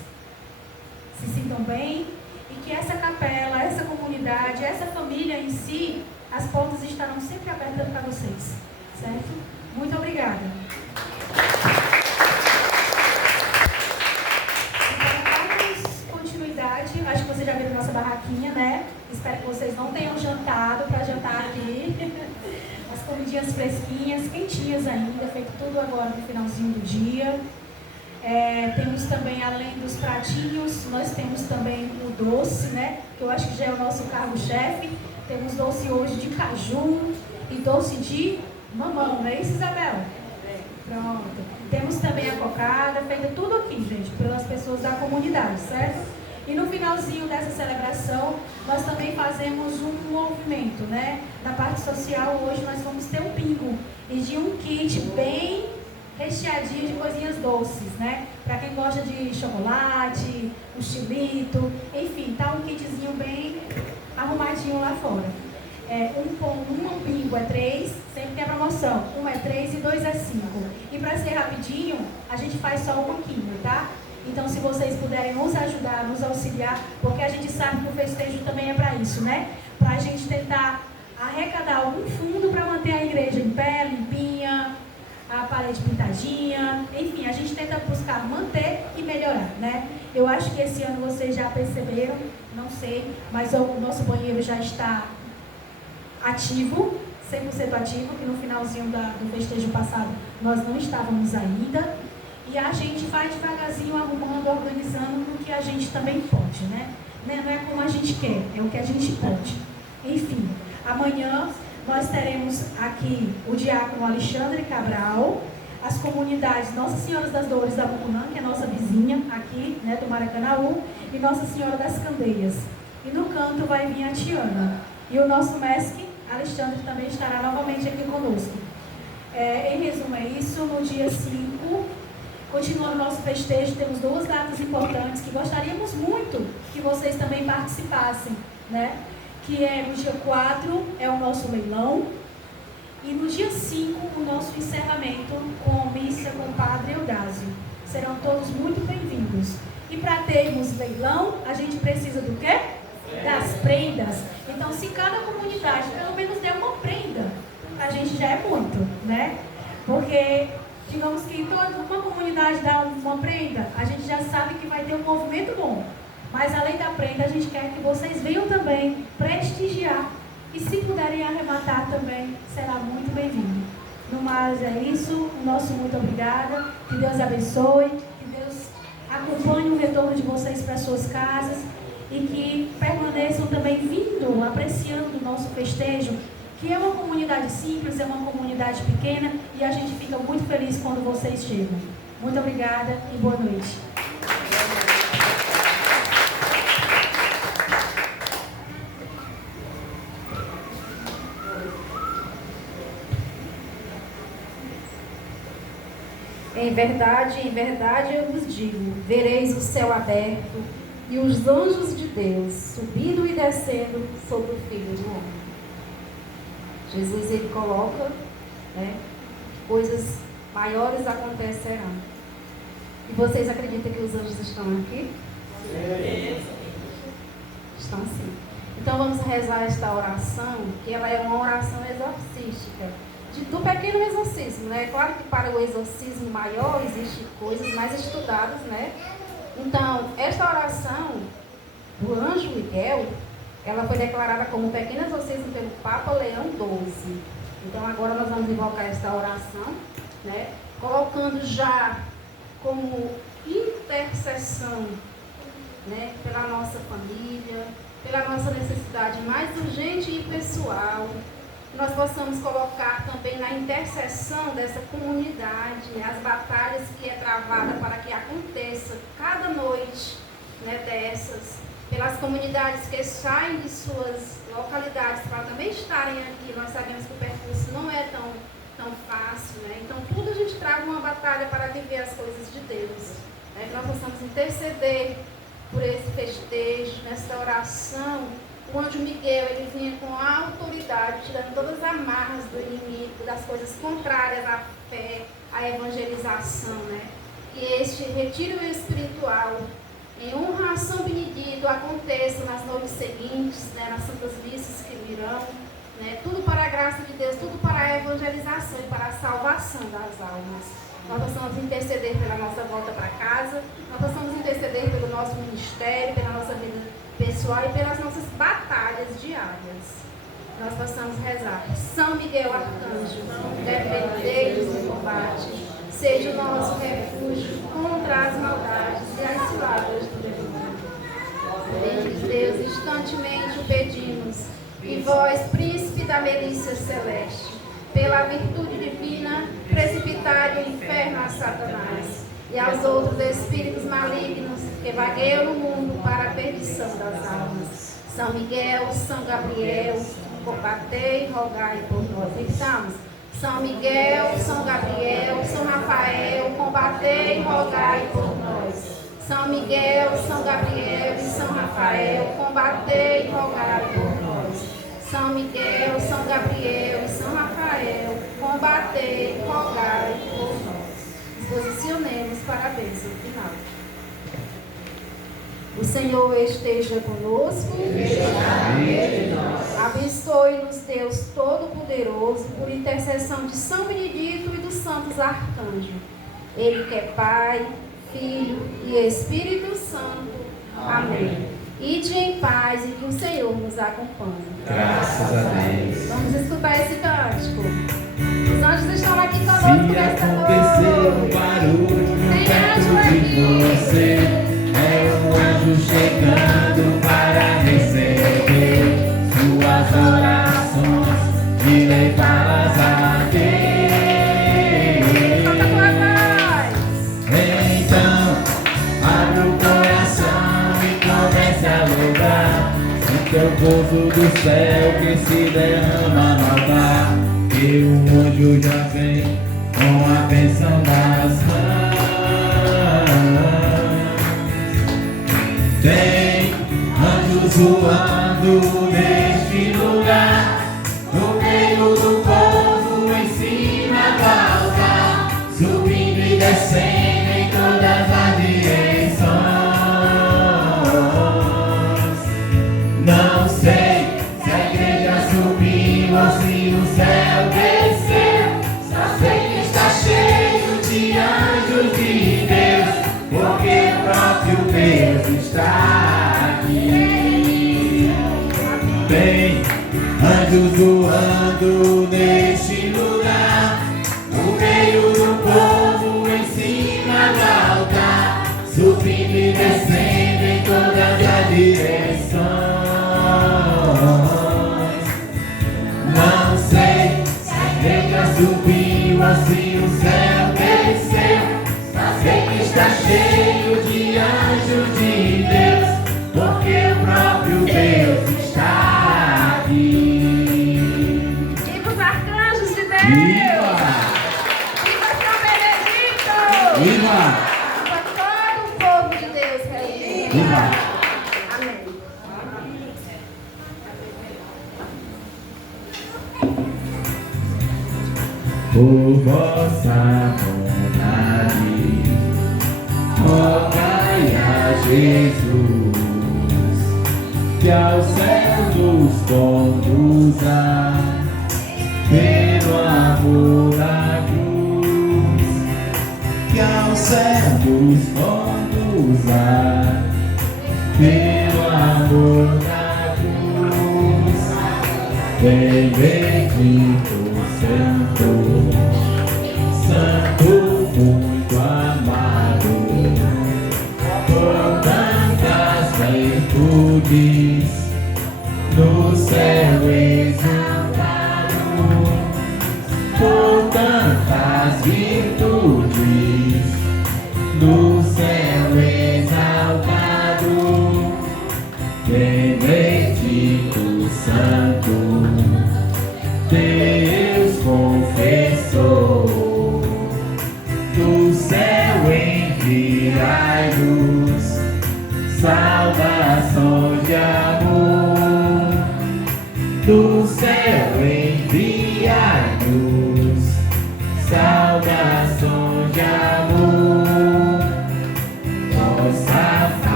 se sintam bem e que essa capela, essa comunidade, essa família em si, as portas estarão sempre abertas para vocês, certo? Muito obrigada. Acho que vocês já viram nossa barraquinha, né? Espero que vocês não tenham jantado para jantar aqui. As comidinhas fresquinhas, quentinhas ainda, feito tudo agora no finalzinho do dia. Temos também, além dos pratinhos, nós temos também o doce, né? Que eu acho que já é o nosso carro-chefe. Temos doce hoje de caju e doce de mamão, não é isso, Isabel? Pronto. Temos também a cocada, feita tudo aqui, gente, pelas pessoas da comunidade, certo? E no finalzinho dessa celebração, nós também fazemos um movimento, né? Na parte social, hoje nós vamos ter um bingo e de um kit bem recheadinho de coisinhas doces, né? Para quem gosta de chocolate, um chilito, enfim, tá um kitzinho bem arrumadinho lá fora. Um bingo é 3, sempre tem a promoção. 1 é 3 e 2 é 5. E para ser rapidinho, a gente faz só um pouquinho, tá? Então, se vocês puderem nos ajudar, nos auxiliar, porque a gente sabe que o festejo também é para isso, né? Para a gente tentar arrecadar algum fundo para manter a igreja em pé, limpinha, a parede pintadinha, enfim, a gente tenta buscar manter e melhorar, né? Eu acho que esse ano vocês já perceberam, não sei, mas o nosso banheiro já está ativo, 100% ativo, que no finalzinho do festejo passado nós não estávamos ainda. E a gente vai devagarzinho arrumando, organizando o que a gente também pode, né? Não é como a gente quer, é o que a gente pode. Enfim, amanhã nós teremos aqui o diácono Alexandre Cabral, as comunidades Nossa Senhora das Dores da Mucunã, que é nossa vizinha aqui, né, do Maracanaú, e Nossa Senhora das Candeias. E no canto vai vir a Tiana. E o nosso mestre Alexandre também estará novamente aqui conosco. Em resumo, é isso. No dia 5, continuando o nosso festejo, temos 2 datas importantes que gostaríamos muito que vocês também participassem, né? Que é no dia 4, é o nosso leilão, e no dia 5, o nosso encerramento com missa com o Padre Eudásio. Serão todos muito bem-vindos. E para termos leilão, a gente precisa do quê? Das prendas. Então, se cada comunidade pelo menos der uma prenda, a gente já é muito, né? Porque, digamos que toda uma comunidade dá uma prenda, a gente já sabe que vai ter um movimento bom. Mas além da prenda, a gente quer que vocês venham também prestigiar. E se puderem arrematar também, será muito bem-vindo. No mais é isso, o nosso muito obrigada. Que Deus abençoe, que Deus acompanhe o retorno de vocês para suas casas e que permaneçam também vindo, apreciando o nosso festejo, que é uma comunidade simples, é uma comunidade pequena e a gente fica muito feliz quando vocês chegam. Muito obrigada e boa noite. Em verdade eu vos digo, vereis o céu aberto e os anjos de Deus subindo e descendo sobre o Filho do Homem. Jesus, ele coloca, né, coisas maiores acontecerão. E vocês acreditam que os anjos estão aqui? Sim. Estão sim. Então vamos rezar esta oração, que ela é uma oração exorcística. Do pequeno exorcismo, né? Claro que para o exorcismo maior existem coisas mais estudadas, né? Então, esta oração do anjo Miguel, ela foi declarada como pequeno exorcismo pelo Papa Leão XII. Então, agora nós vamos invocar esta oração, né? Colocando já como intercessão, né? Pela nossa família, pela nossa necessidade mais urgente e pessoal. Nós possamos colocar também na intercessão dessa comunidade as batalhas que é travada para que aconteça cada noite, né, dessas, pelas comunidades que saem de suas localidades para também estarem aqui. Nós sabemos que o percurso não é tão fácil, né? Então batalha para viver as coisas de Deus. Que nós possamos interceder por esse festejo, nessa oração. O anjo Miguel, ele vinha com autoridade, tirando todas as amarras do inimigo, das coisas contrárias à fé, à evangelização, né? Que este retiro espiritual, em honra a São Benedito, aconteça nas noites seguintes, né? Nas santas missas que virão, né? Tudo para a graça de Deus, tudo para a evangelização e para a salvação das almas. Nós possamos interceder pela nossa volta para casa, nós possamos interceder pelo nosso ministério, pela nossa vida pessoal e pelas nossas batalhas diárias. Nós possamos rezar. São Miguel Arcanjo, defendei-nos no combate, seja o nosso refúgio contra as maldades e as ciladas do demônio. Bendito Deus, instantemente o pedimos, e vós, príncipe da milícia celeste, pela virtude divina, precipitai o inferno a Satanás e aos outros espíritos malignos que vagueiam no mundo para a perdição das almas. São Miguel, São Gabriel, combatei e rogai por nós. Estamos. São Miguel, São Gabriel, São Rafael, combatei e rogai por nós. São Miguel, São Gabriel e São Rafael, combatei e rogai por nós. São Miguel, São Gabriel e São Rafael, combatei e rogai por nós. Nos posicionemos para a bênção final. O Senhor esteja conosco. Abençoe-nos, Deus Todo-Poderoso, por intercessão de São Benedito e dos santos arcanjos. Ele que é Pai, Filho e Espírito Santo. Amém. Ide em paz e que o Senhor nos acompanhe. Graças a Deus. Vamos escutar esse cântico. Os anjos estão aqui conosco Se nesta acontecer um noite. barulho Tem perto anjo de aqui. você, é um anjo chegando para receber suas orações e levá-las a Deus. Solta a tua voz. Então, abre o coração e comece a louvar o teu povo do céu que se derrama no altar. Que o anjo já vem com a bênção das mãos. Tem anjos voando neste lugar, no meio do povo, em cima do altar, subindo e descendo em todas as direções. Não sei se a igreja subiu ou se o céu desceu, só sei que está cheio de anjos de Deus, porque o próprio Deus está aqui. Tem anjos voando neste lugar, no meio do povo, em cima do altar, subindo e descendo em todas as direções. Não sei se a igreja subiu ou se o céu desceu, só sei que está cheio de anjos de Deus, porque o próprio Deus está aqui. Viva os arcanjos de Deus! Viva! Viva São Benedito! Viva! Viva todo o povo de Deus reunido! Viva! Amém. Por vossa bondade, rogai a Jesus, que ao céu nos conduza, pelo amor da cruz, que ao céu nos conduza, pelo amor da cruz. Vem bendito Santo, Santo muito amado, por tantas virtudes, no céu exaltado, por tantas virtudes, no céu exaltado. Vem bendito Santo, Deus confessou, do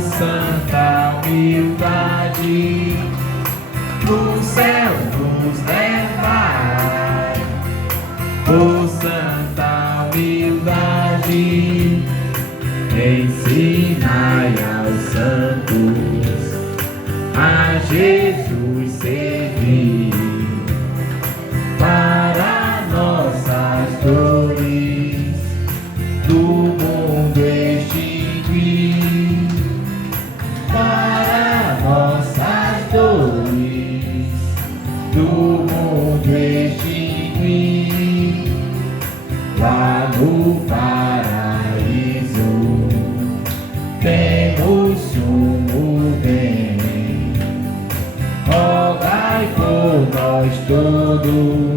santa humildade, no céu nos levai. Por santa humildade, ensinai aos santos a Jesus servir, para nossas dores do mundo extinguir, para nossas dores do mundo extinguir. Lá no paraíso temos sumo bem, rogai por nós todos,